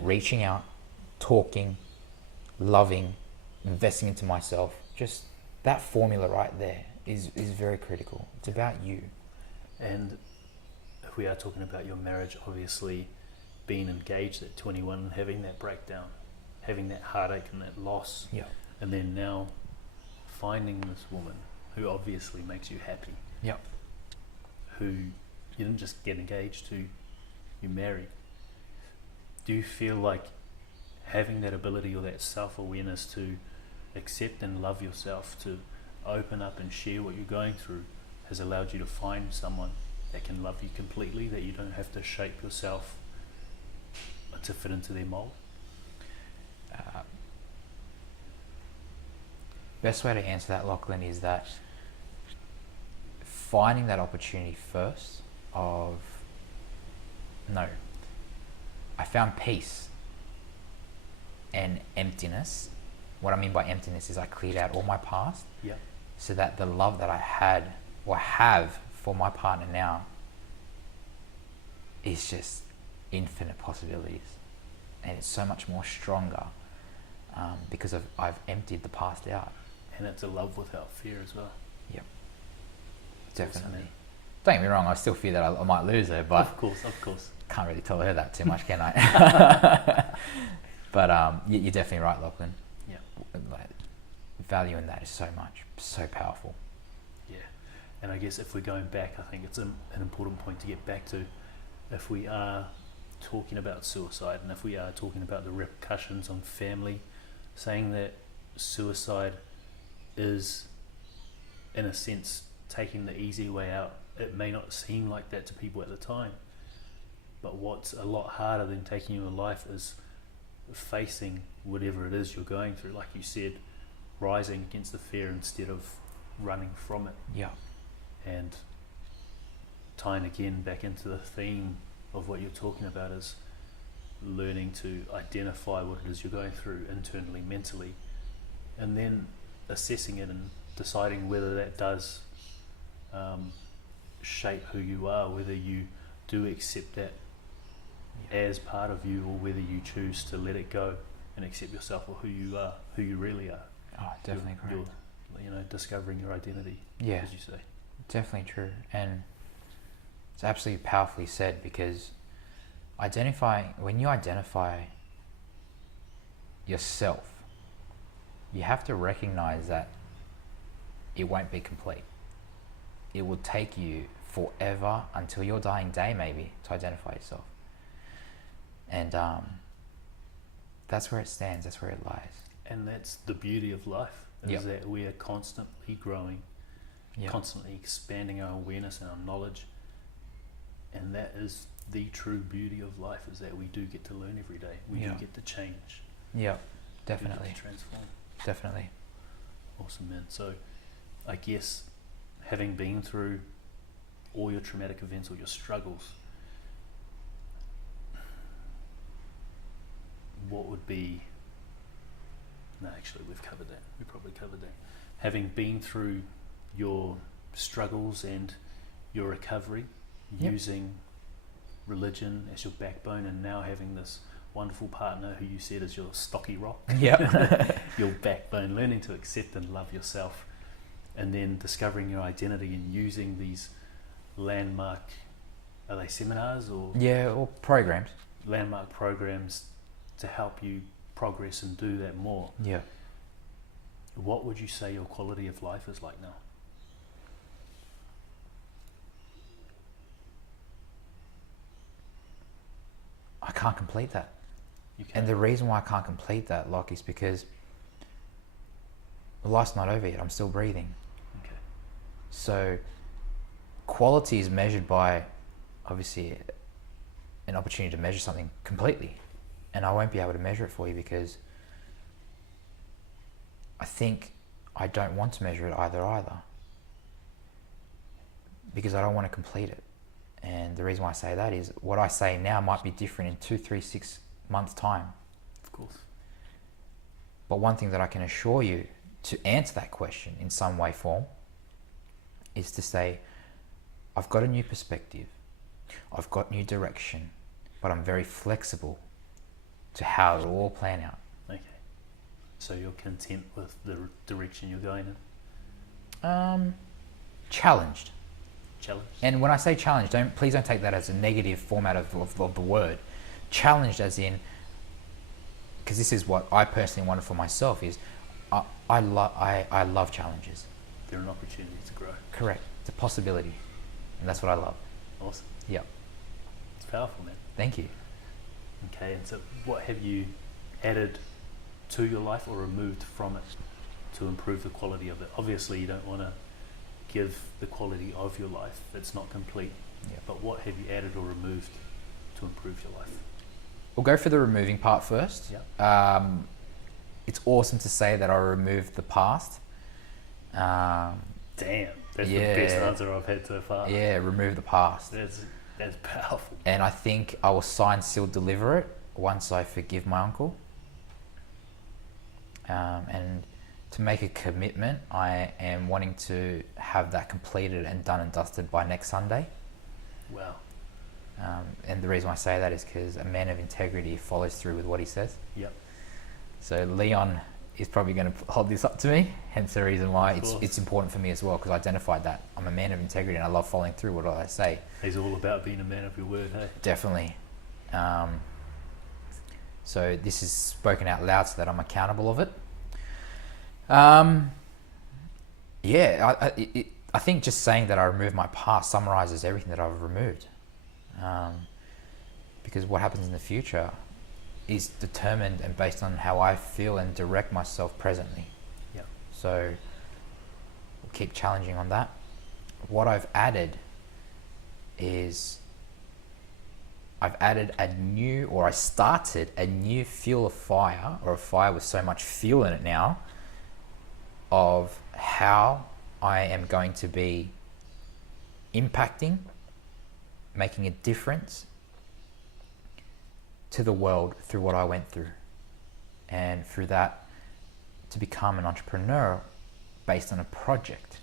Reaching out, talking, loving, investing into myself. Just that formula right there is very critical. It's about you. And if we are talking about your marriage, obviously being engaged at 21 and having that breakdown, having that heartache and that loss, Yeah. and then now finding this woman who obviously makes you happy, Yep. who you didn't just get engaged to, you married. Do you feel like having that ability or that self-awareness to accept and love yourself, to open up and share what you're going through, has allowed you to find someone that can love you completely, that you don't have to shape yourself to fit into their mold? Best way to answer that, Lachlan, is that finding that opportunity first of, no, I found peace and emptiness. What I mean by emptiness is I cleared out all my past, Yeah. so that the love that I had or have for my partner now is just infinite possibilities, and it's so much more stronger because I've emptied the past out. And it's a love without fear as well. Yep, Awesome, definitely. man. Don't get me wrong, I still fear that I might lose her, but Of course. can't really tell her that too much, can I? But you're definitely right, Lachlan. Yeah. Like, value in that is so powerful. Yeah. And I guess if we're going back, I think it's an important point to get back to. If we are talking about suicide, and if we are talking about the repercussions on family, saying that suicide is, in a sense, taking the easy way out, it may not seem like that to people at the time, but what's a lot harder than taking your life is facing whatever it is you're going through. Like you said, rising against the fear instead of running from it. Yeah. And tying again back into the theme of what you're talking about is learning to identify what it is you're going through internally, mentally, and then assessing it and deciding whether that does shape who you are, whether you do accept that as part of you, or whether you choose to let it go and accept yourself for who you are, who you really are. Oh, definitely correct. You're, discovering your identity, Yeah, as you say. definitely true. And it's absolutely powerfully said, because when you identify yourself, you have to recognize that it won't be complete. It will take you forever, until your dying day maybe, to identify yourself. And that's where it stands, that's where it lies. And that's the beauty of life, is that we are constantly growing, constantly expanding our awareness and our knowledge. And that is the true beauty of life, is that we do get to learn every day. We do get to change. Yeah, We definitely. get to transform. Definitely. Awesome, man. So I guess, having been through all your traumatic events or your struggles, what would be No, actually, we've covered that. We probably covered that. Having been through your struggles and your recovery, Yep. using religion as your backbone, and now having this wonderful partner who you said is your stocky rock, Yep. your backbone, learning to accept and love yourself, and then discovering your identity and using these landmark, are they seminars or Yeah, or programs. landmark programs to help you progress and do that more. Yeah. What would you say your quality of life is like now? I can't complete that. You And the reason why I can't complete that, Locke, is because life's not over yet. I'm still breathing. Okay. So quality is measured by, obviously, an opportunity to measure something completely. And I won't be able to measure it for you because I think I don't want to measure it either. Because I don't want to complete it. And the reason why I say that is what I say now might be different in 2, 3, 6 months' time. Of course. But one thing that I can assure you to answer that question in some way, form, is to say, I've got a new perspective, I've got new direction, but I'm very flexible to how it will all plan out. Okay. So you're content with the direction you're going in? Challenged. Challenge? And when I say challenged, please don't take that as a negative format of the word. Challenged as in, because this is what I personally wanted for myself, is I love challenges. They're an opportunity to grow. Correct. It's a possibility. And that's what I love. Awesome. Yep. It's powerful, man. Thank you. Okay, and so what have you added to your life or removed from it to improve the quality of it? Obviously, you don't want to give the quality of your life that's not complete, Yep. but what have you added or removed to improve your life? We'll go for the removing part first. Yeah. It's awesome to say that I removed the past. Damn, that's the best answer I've had so far. Yeah, remove the past. That's powerful. And I think I will sign, seal, deliver it once I forgive my uncle. And to make a commitment, I am wanting to have that completed and done and dusted by next Sunday. Wow. And the reason I say that is because a man of integrity follows through with what he says. Yep. So Leon is probably going to hold this up to me, hence the reason why Of course. it's important for me as well, because I identified that I'm a man of integrity and I love following through what I say. He's all about being a man of your word, hey? Definitely. So this is spoken out loud so that I'm accountable of it. I think just saying that I removed my past summarizes everything that I've removed. Because what happens in the future is determined and based on how I feel and direct myself presently. Yep. So we'll keep challenging on that. What I've added is I started a new fuel of fire, or a fire with so much fuel in it now, of how I am going to be impacting, making a difference to the world through what I went through. And through that, to become an entrepreneur based on a project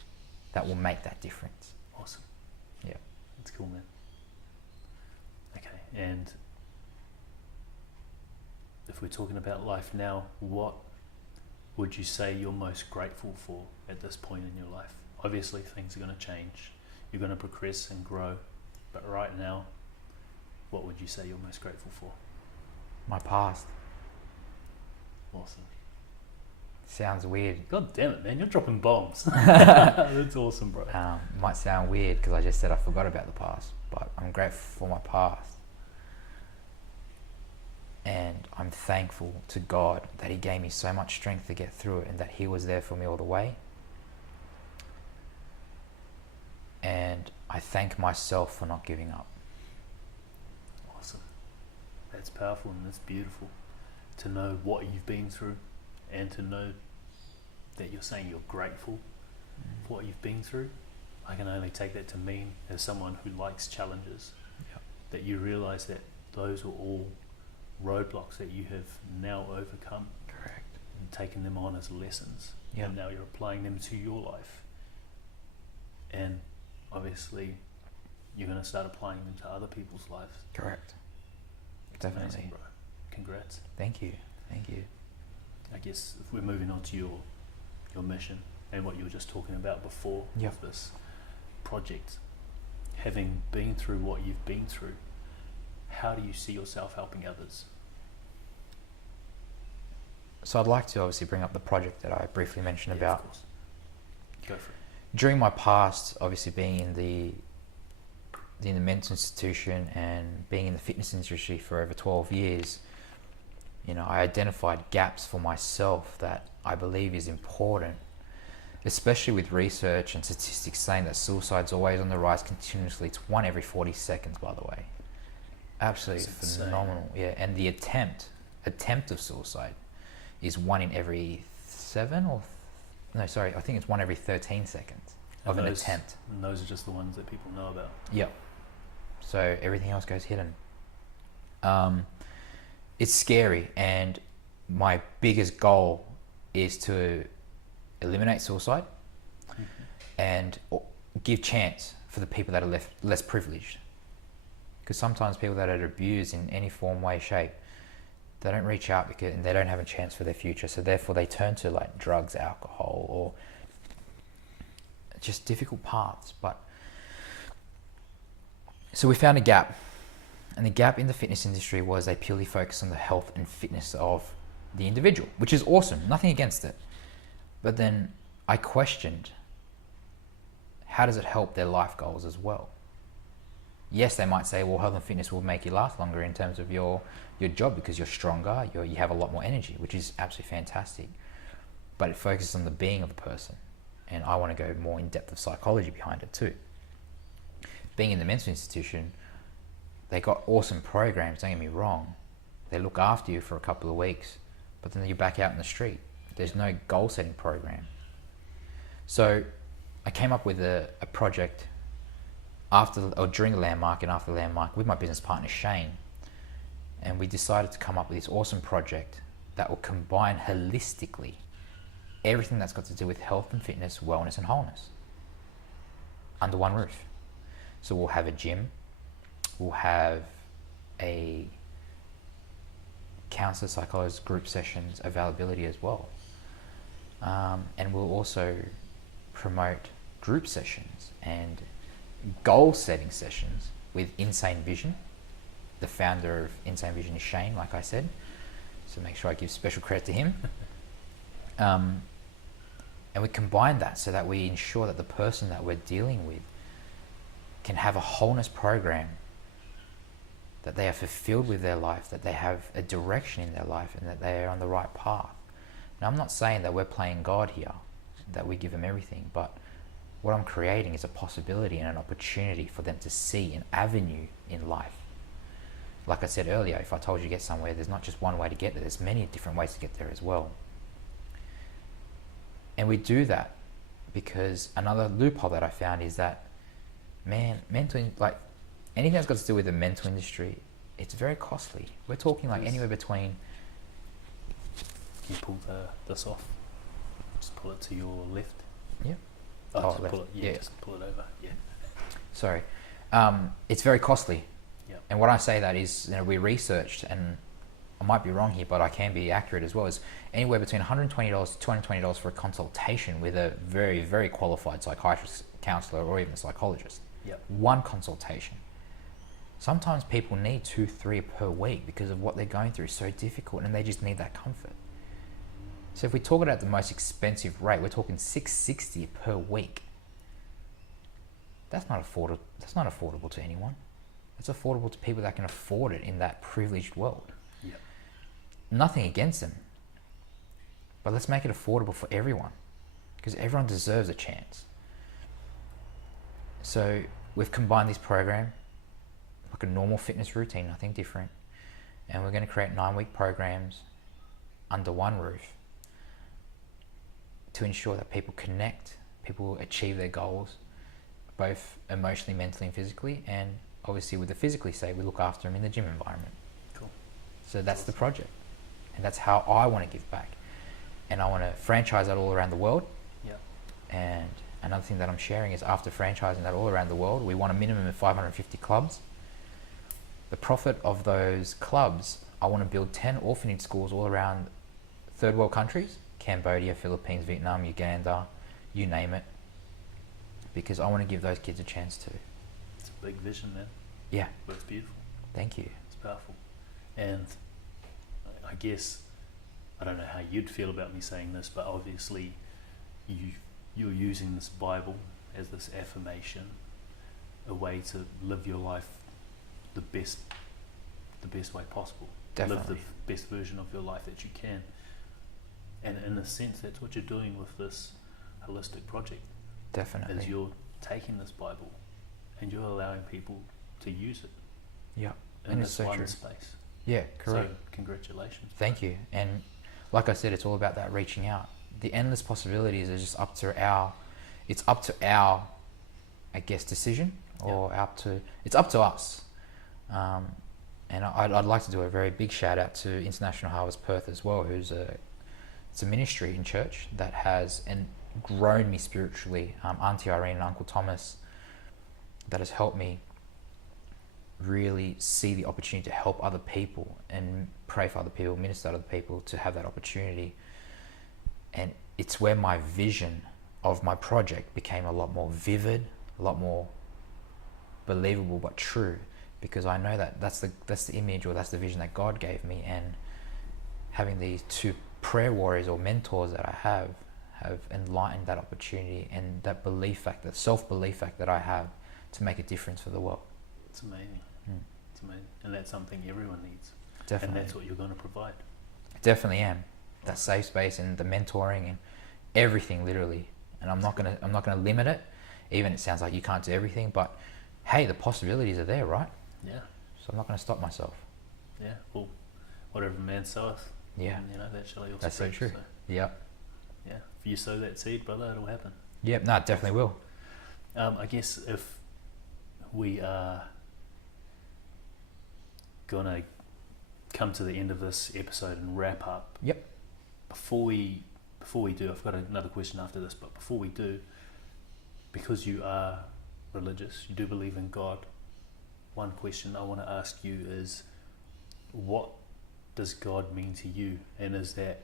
that will make that difference. Awesome. Yeah. That's cool, man. Okay, and if we're talking about life now, what would you say you're most grateful for at this point in your life? Obviously, things are going to change. You're going to progress and grow. But right now, what would you say you're most grateful for? My past. Awesome. Sounds weird. God damn it, man. You're dropping bombs. That's awesome, bro. Might sound weird because I just said I forgot about the past, but I'm grateful for my past. And I'm thankful to God that He gave me so much strength to get through it and that He was there for me all the way. And I thank myself for not giving up. Awesome. That's powerful and that's beautiful to know what you've been through and to know that you're saying you're grateful for what you've been through. I can only take that to mean, as someone who likes challenges, that you realize that those are all roadblocks that you have now overcome. Correct. taken them on as lessons, Yeah. and now you're applying them to your life. And obviously, you're going to start applying them to other people's lives. Correct. It's Definitely. amazing, bro. Congrats. Thank you. Thank you. I guess if we're moving on to your mission and what you were just talking about before Yep. with this project, having been through what you've been through, how do you see yourself helping others? So I'd like to obviously bring up the project that I briefly mentioned Yeah, about. of course. Go for it. During my past, obviously being in the mental institution and being in the fitness industry for over 12 years, you know, I identified gaps for myself that I believe is important, especially with research and statistics saying that suicide's always on the rise continuously. It's 1 every 40 seconds, by the way. Absolutely That's phenomenal. insane. Yeah, and the attempt of suicide is 1 in every 7 or no, sorry, I think it's 1 every 13 seconds of an attempt. And those are just the ones that people know about. Yep. So everything else goes hidden. It's scary, and my biggest goal is to eliminate suicide and give chance for the people that are less privileged. Because sometimes people that are abused in any form, way, shape, they don't reach out because and they don't have a chance for their future. So therefore they turn to like drugs, alcohol, or just difficult paths. But so we found a gap, and the gap in the fitness industry was they purely focused on the health and fitness of the individual, which is awesome, nothing against it. But then I questioned, how does it help their life goals as well? Yes, they might say, well, health and fitness will make you last longer in terms of your job because you're stronger, you have a lot more energy, which is absolutely fantastic. But it focuses on the being of the person. And I want to go more in depth of psychology behind it too. Being in the mental institution, they got awesome programs, don't get me wrong. They look after you for a couple of weeks, but then you're back out in the street. There's no goal setting program. So I came up with a project during the landmark and after the landmark with my business partner Shane, and we decided to come up with this awesome project that will combine holistically everything that's got to do with health and fitness, wellness and wholeness under one roof. So we'll have a gym, we'll have a counselor, psychologist, group sessions availability as well, and we'll also promote group sessions and goal setting sessions with Insane Vision. The founder of Insane Vision is Shane, like I said, so make sure I give special credit to him. And we combine that so that we ensure that the person that we're dealing with can have a wholeness program, that they are fulfilled with their life, that they have a direction in their life, and that they are on the right path. Now, I'm not saying that we're playing God here, that we give them everything, but what I'm creating is a possibility and an opportunity for them to see an avenue in life. Like I said earlier, if I told you to get somewhere, there's not just one way to get there, there's many different ways to get there as well. And we do that because another loophole that I found is that, man, anything that's got to do with the mental industry, it's very costly. We're talking like anywhere between... Can you pull this off? Just pull it to your left. Yeah. Just left. pull it. Yeah, just pull it over. Yeah. Sorry. It's very costly. Yeah. And when I say that is, we researched, and I might be wrong here, but I can be accurate as well, is anywhere between $120 to $220 for a consultation with a very, very qualified psychiatrist, counselor, or even a psychologist. Yep. One consultation. Sometimes people need 2-3 per week because of what they're going through is so difficult, and they just need that comfort. So if we talk about the most expensive rate, we're talking $660 per week. That's not affordable to anyone. It's affordable to people that can afford it in that privileged world. Yep. Nothing against them, but let's make it affordable for everyone, because everyone deserves a chance. So we've combined this program like a normal fitness routine, nothing different, and we're going to create 9-week programs under one roof to ensure that people connect, people achieve their goals, both emotionally, mentally and physically, and obviously with the physically say, we look after them in the gym environment. Cool. So that's the project, and that's how I want to give back. and I want to franchise that all around the world. Yeah. And another thing that I'm sharing is after franchising that all around the world, we want a minimum of 550 clubs. The profit of those clubs, I want to build 10 orphanage schools all around third world countries, Cambodia, Philippines, Vietnam, Uganda, you name it, because I want to give those kids a chance too. It's a big vision, man. Yeah. But it's beautiful. Thank you. It's powerful. And I guess, I don't know how you'd feel about me saying this, but obviously you're using this Bible as this affirmation, a way to live your life the best way possible. Definitely. Live the best version of your life that you can. And in a sense, that's what you're doing with this holistic project. Definitely. Is you're taking this Bible and you're allowing people to use it. Yeah. In And this it's so one true. space. Yeah, correct. So congratulations. Thank you. And like I said, it's all about that reaching out. The endless possibilities are just up to our, I guess, decision, or it's up to us. And I'd like to do a very big shout out to International Harvest Perth as well, it's a ministry in church that has grown me spiritually. Auntie Irene and Uncle Thomas, that has helped me really see the opportunity to help other people and pray for other people, minister to other people, to have that opportunity. And it's where my vision of my project became a lot more vivid, a lot more believable but true, because I know that that's the image, or that's the vision that God gave me. And having these two prayer warriors or mentors that I have enlightened that opportunity and that belief fact, that self-belief fact that I have to make a difference for the world. It's amazing. It's amazing. And that's something everyone needs. Definitely. And that's what you're going to provide. Definitely am. That safe space and the mentoring and everything, literally. And I'm not gonna limit it. Even it sounds like you can't do everything, but hey, the possibilities are there, right? Yeah. So I'm not gonna stop myself. Yeah. Well, whatever man soweth, Yeah. that shall he also That's so reap. true. So, Yep. yeah. If you sow that seed, brother, it'll happen. Yep. No, it definitely will. I guess if we are gonna come to the end of this episode and wrap up. Yep. Before we do, I've got another question after this, but before we do, because you are religious, you do believe in God, one question I want to ask you is, what does God mean to you? And is that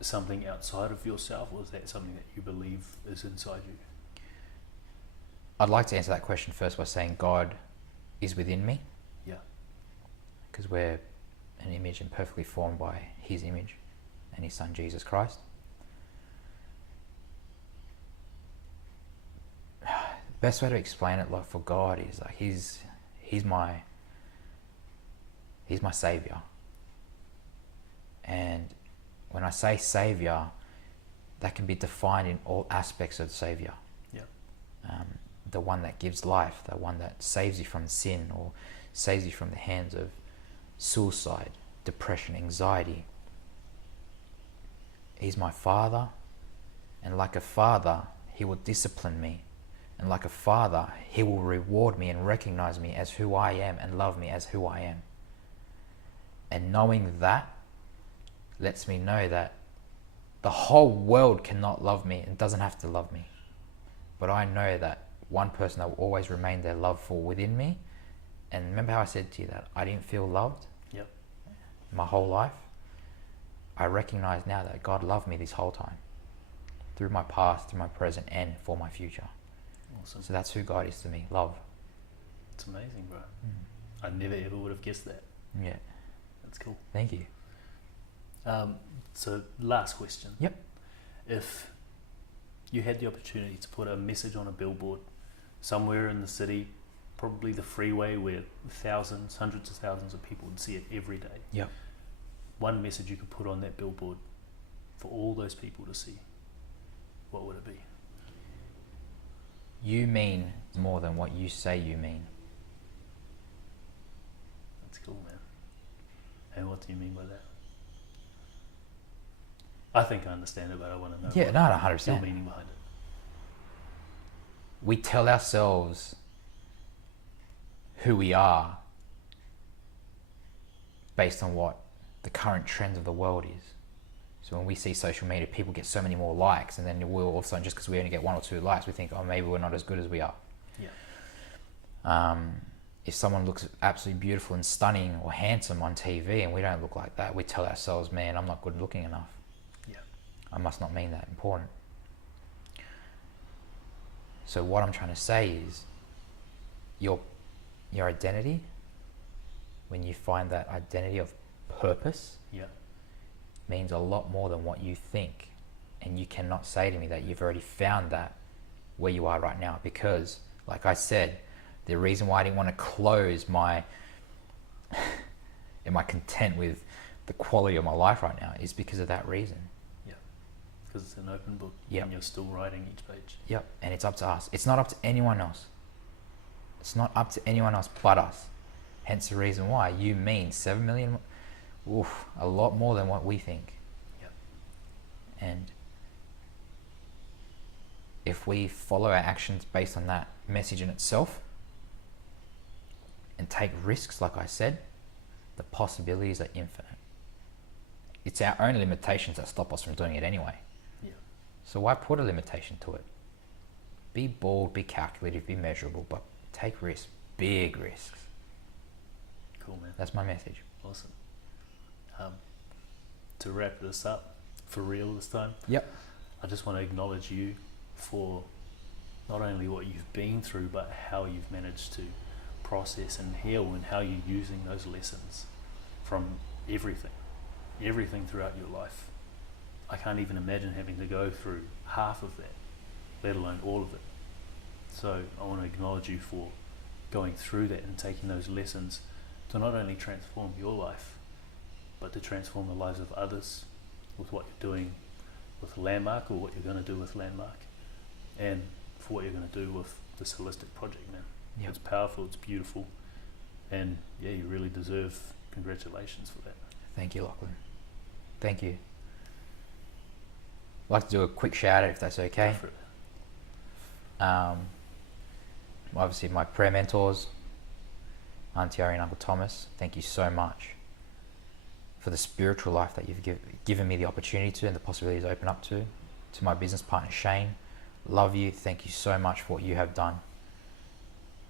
something outside of yourself, or is that something that you believe is inside you? I'd like to answer that question first by saying God is within me. Yeah. Because we're an image and perfectly formed by His image and His Son Jesus Christ. Best way to explain it, like, for God is like He's my savior. And when I say savior, that can be defined in all aspects of savior. Yeah. The one that gives life, the one that saves you from sin or saves you from the hands of suicide, depression, anxiety. He's my Father, and like a father, He will discipline me. And like a father, He will reward me and recognize me as who I am and love me as who I am. And knowing that lets me know that the whole world cannot love me and doesn't have to love me. But I know that one person that will always remain their love for within me. And remember how I said to you that I didn't feel loved? Yep. My whole life? I recognize now that God loved me this whole time. Through my past, through my present, and for my future. Awesome. So that's who God is to me, love. It's amazing, bro. I never ever would have guessed that. Yeah. That's cool. Thank you. So last question. Yep. If you had the opportunity to put a message on a billboard somewhere in the city, probably the freeway where thousands, hundreds of thousands of people would see it every day. Yep. One message you could put on that billboard for all those people to see, what would it be? You mean more than what you say you mean. That's cool, man. And what do you mean by that? I think I understand it, but I want to know Yeah, no, 100%. your meaning behind it. We tell ourselves who we are based on what the current trends of the world is. So when we see social media, people get so many more likes, and then we'll all of a sudden, just because we only get 1 or 2 likes, we think, oh, maybe we're not as good as we are. Yeah. If someone looks absolutely beautiful and stunning or handsome on TV and we don't look like that, we tell ourselves, man, I'm not good looking enough. Yeah. I must not mean that important. So what I'm trying to say is your identity, when you find that identity of purpose, Yeah. means a lot more than what you think. And you cannot say to me that you've already found that where you are right now, because like I said, the reason why I didn't want to close my am I content with the quality of my life right now is because of that reason. Yeah. Because it's an open book. Yep. And you're still writing each page. Yep. And it's up to us. It's not up to anyone else. It's not up to anyone else but us. Hence the reason why you mean 7 million, a lot more than what we think. Yep. And if we follow our actions based on that message in itself and take risks, like I said, the possibilities are infinite. It's our own limitations that stop us from doing it anyway. Yeah. So why put a limitation to it? Be bold, be calculative, be measurable, but take risks, big risks. Cool, man. That's my message. Awesome. To wrap this up, for real this time, Yep. I just want to acknowledge you for not only what you've been through, but how you've managed to process and heal, and how you're using those lessons from everything throughout your life. I can't even imagine having to go through half of that, let alone all of it. So I want to acknowledge you for going through that and taking those lessons to not only transform your life, but to transform the lives of others with what you're doing with Landmark, or what you're going to do with Landmark, and for what you're going to do with this holistic project, man. Yep. It's powerful, it's beautiful, and yeah, you really deserve congratulations for that. Thank you, Lachlan. Thank you. I'd like to do a quick shout out if that's okay. Go for it. Obviously my prayer mentors, Auntie Ari and Uncle Thomas, thank you so much for the spiritual life that you've given me the opportunity to, and the possibilities open up to my business partner Shane. Love you. Thank you so much for what you have done.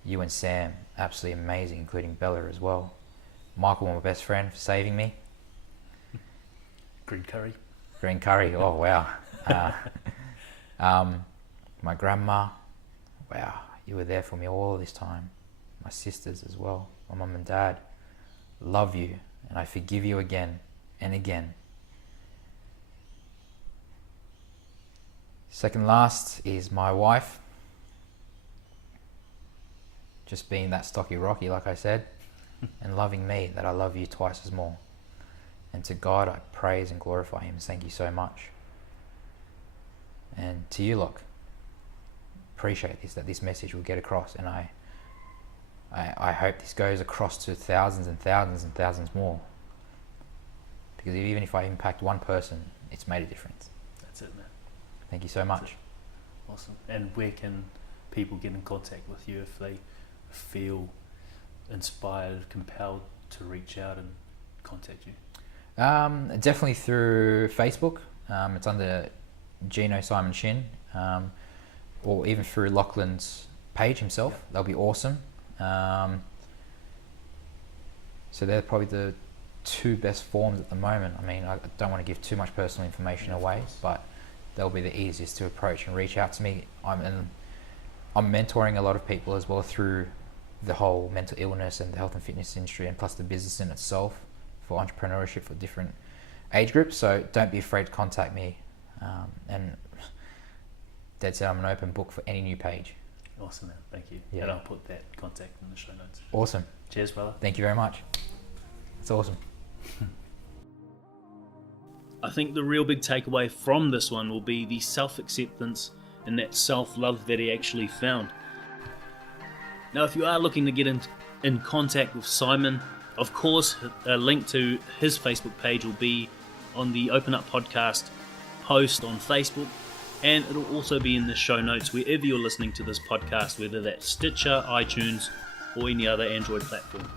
You and Sam, absolutely amazing, including Bella as well. Michael, my best friend, for saving me. Green curry. Green curry, oh wow. My grandma, wow, you were there for me all this time. My sisters as well, my mum and dad. Love you, and I forgive you again and again. Second last is my wife. Just being that stocky rocky, like I said, and loving me, that I love you twice as more. And to God, I praise and glorify Him. Thank you so much. And to you, Locke, appreciate this, that this message will get across, and I hope this goes across to thousands and thousands and thousands more. Because even if I impact one person, it's made a difference. That's it, man. Thank you so much. Awesome. And where can people get in contact with you if they feel inspired, compelled to reach out and contact you? Definitely through Facebook. It's under Gino Simon Shin, or even through Lachlan's page himself. Yep. That'll be awesome. So they're probably the two best forms at the moment. I mean, I don't want to give too much personal information away, but they'll be the easiest to approach and reach out to me. I'm mentoring a lot of people as well through the whole mental illness and the health and fitness industry, and plus the business in itself for entrepreneurship for different age groups. So don't be afraid to contact me. And that's it. I'm an open book for any new page. Awesome, man. Thank you. Yeah. And I'll put that contact in the show notes. Awesome. Cheers, brother. Thank you very much. It's awesome. I think the real big takeaway from this one will be the self-acceptance and that self-love that he actually found. Now, if you are looking to get in contact with Simon, of course, a link to his Facebook page will be on the Open Up Podcast post on Facebook, and it'll also be in the show notes wherever you're listening to this podcast, whether that's Stitcher, iTunes, or any other Android platform.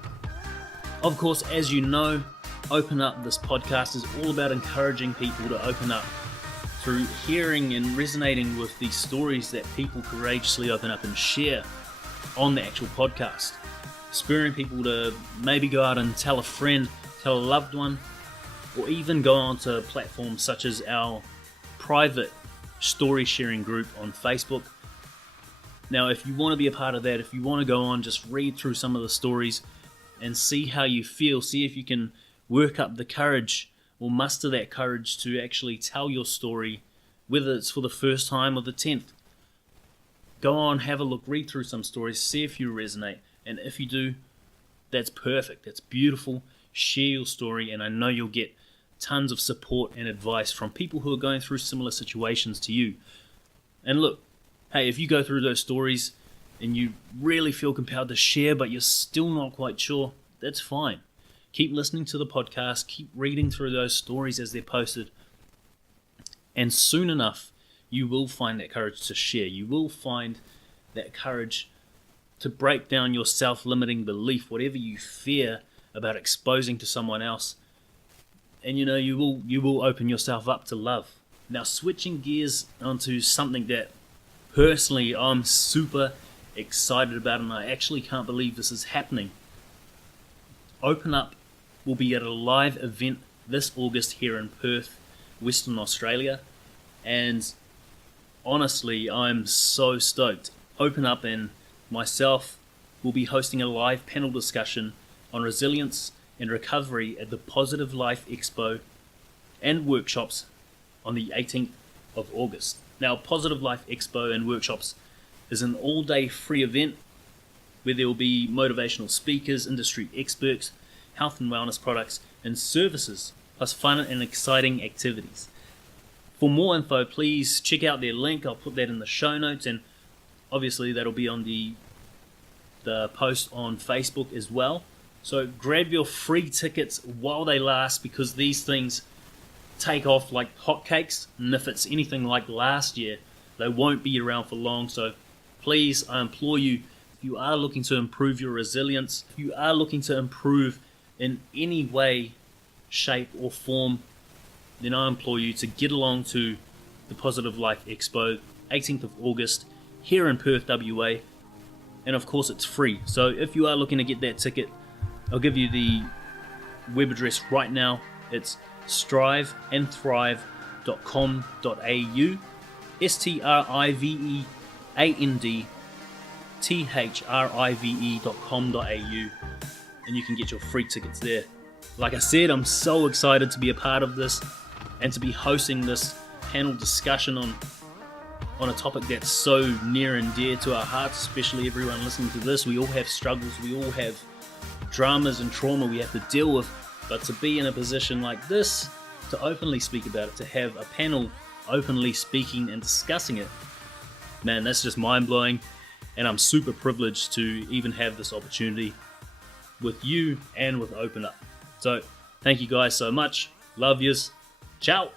Of course, as you know, Open Up, this podcast, is all about encouraging people to open up through hearing and resonating with these stories that people courageously open up and share on the actual podcast. Spurring people to maybe go out and tell a friend, tell a loved one, or even go onto platforms such as our private story sharing group on Facebook. Now, if you want to be a part of that, if you want to go on, just read through some of the stories and see how you feel, see if you can work up the courage or muster that courage to actually tell your story, whether it's for the first time or the 10th. Go on, have a look, read through some stories, see if you resonate, and if you do, that's perfect, that's beautiful. Share your story, and I know you'll get tons of support and advice from people who are going through similar situations to you. And look, hey, if you go through those stories and you really feel compelled to share, but you're still not quite sure, that's fine. Keep listening to the podcast, keep reading through those stories as they're posted, and soon enough, you will find that courage to share. You will find that courage to break down your self-limiting belief, whatever you fear about exposing to someone else. And you will open yourself up to love. Now, switching gears onto something that personally I'm super excited about, and I actually can't believe this is happening. Open Up will be at a live event this August here in Perth, Western Australia, and honestly, I'm so stoked. Open Up and myself will be hosting a live panel discussion on resilience and recovery at the Positive Life Expo and workshops on the 18th of August. Now, Positive Life Expo and workshops is an all-day free event where there will be motivational speakers, industry experts, health and wellness products and services, plus fun and exciting activities. For more info, please check out their link. I'll put that in the show notes, and obviously that'll be on the post on Facebook as well. So grab your free tickets while they last, because these things take off like hotcakes, and if it's anything like last year, they won't be around for long. So please, I implore you, if you are looking to improve your resilience, if you are looking to improve in any way, shape or form, then I implore you to get along to the Positive Life Expo, 18th of August, here in Perth, WA, and of course it's free. So if you are looking to get that ticket, I'll give you the web address right now. It's striveandthrive.com.au, striveandthrive.com.au, and you can get your free tickets there. Like I said, I'm so excited to be a part of this and to be hosting this panel discussion on a topic that's so near and dear to our hearts, especially everyone listening to this. We all have struggles, we all have dramas and trauma we have to deal with, but to be in a position like this, to openly speak about it, to have a panel openly speaking and discussing it, man, that's just mind-blowing, and I'm super privileged to even have this opportunity with you and with Open Up. So thank you guys so much. Love yous. Ciao.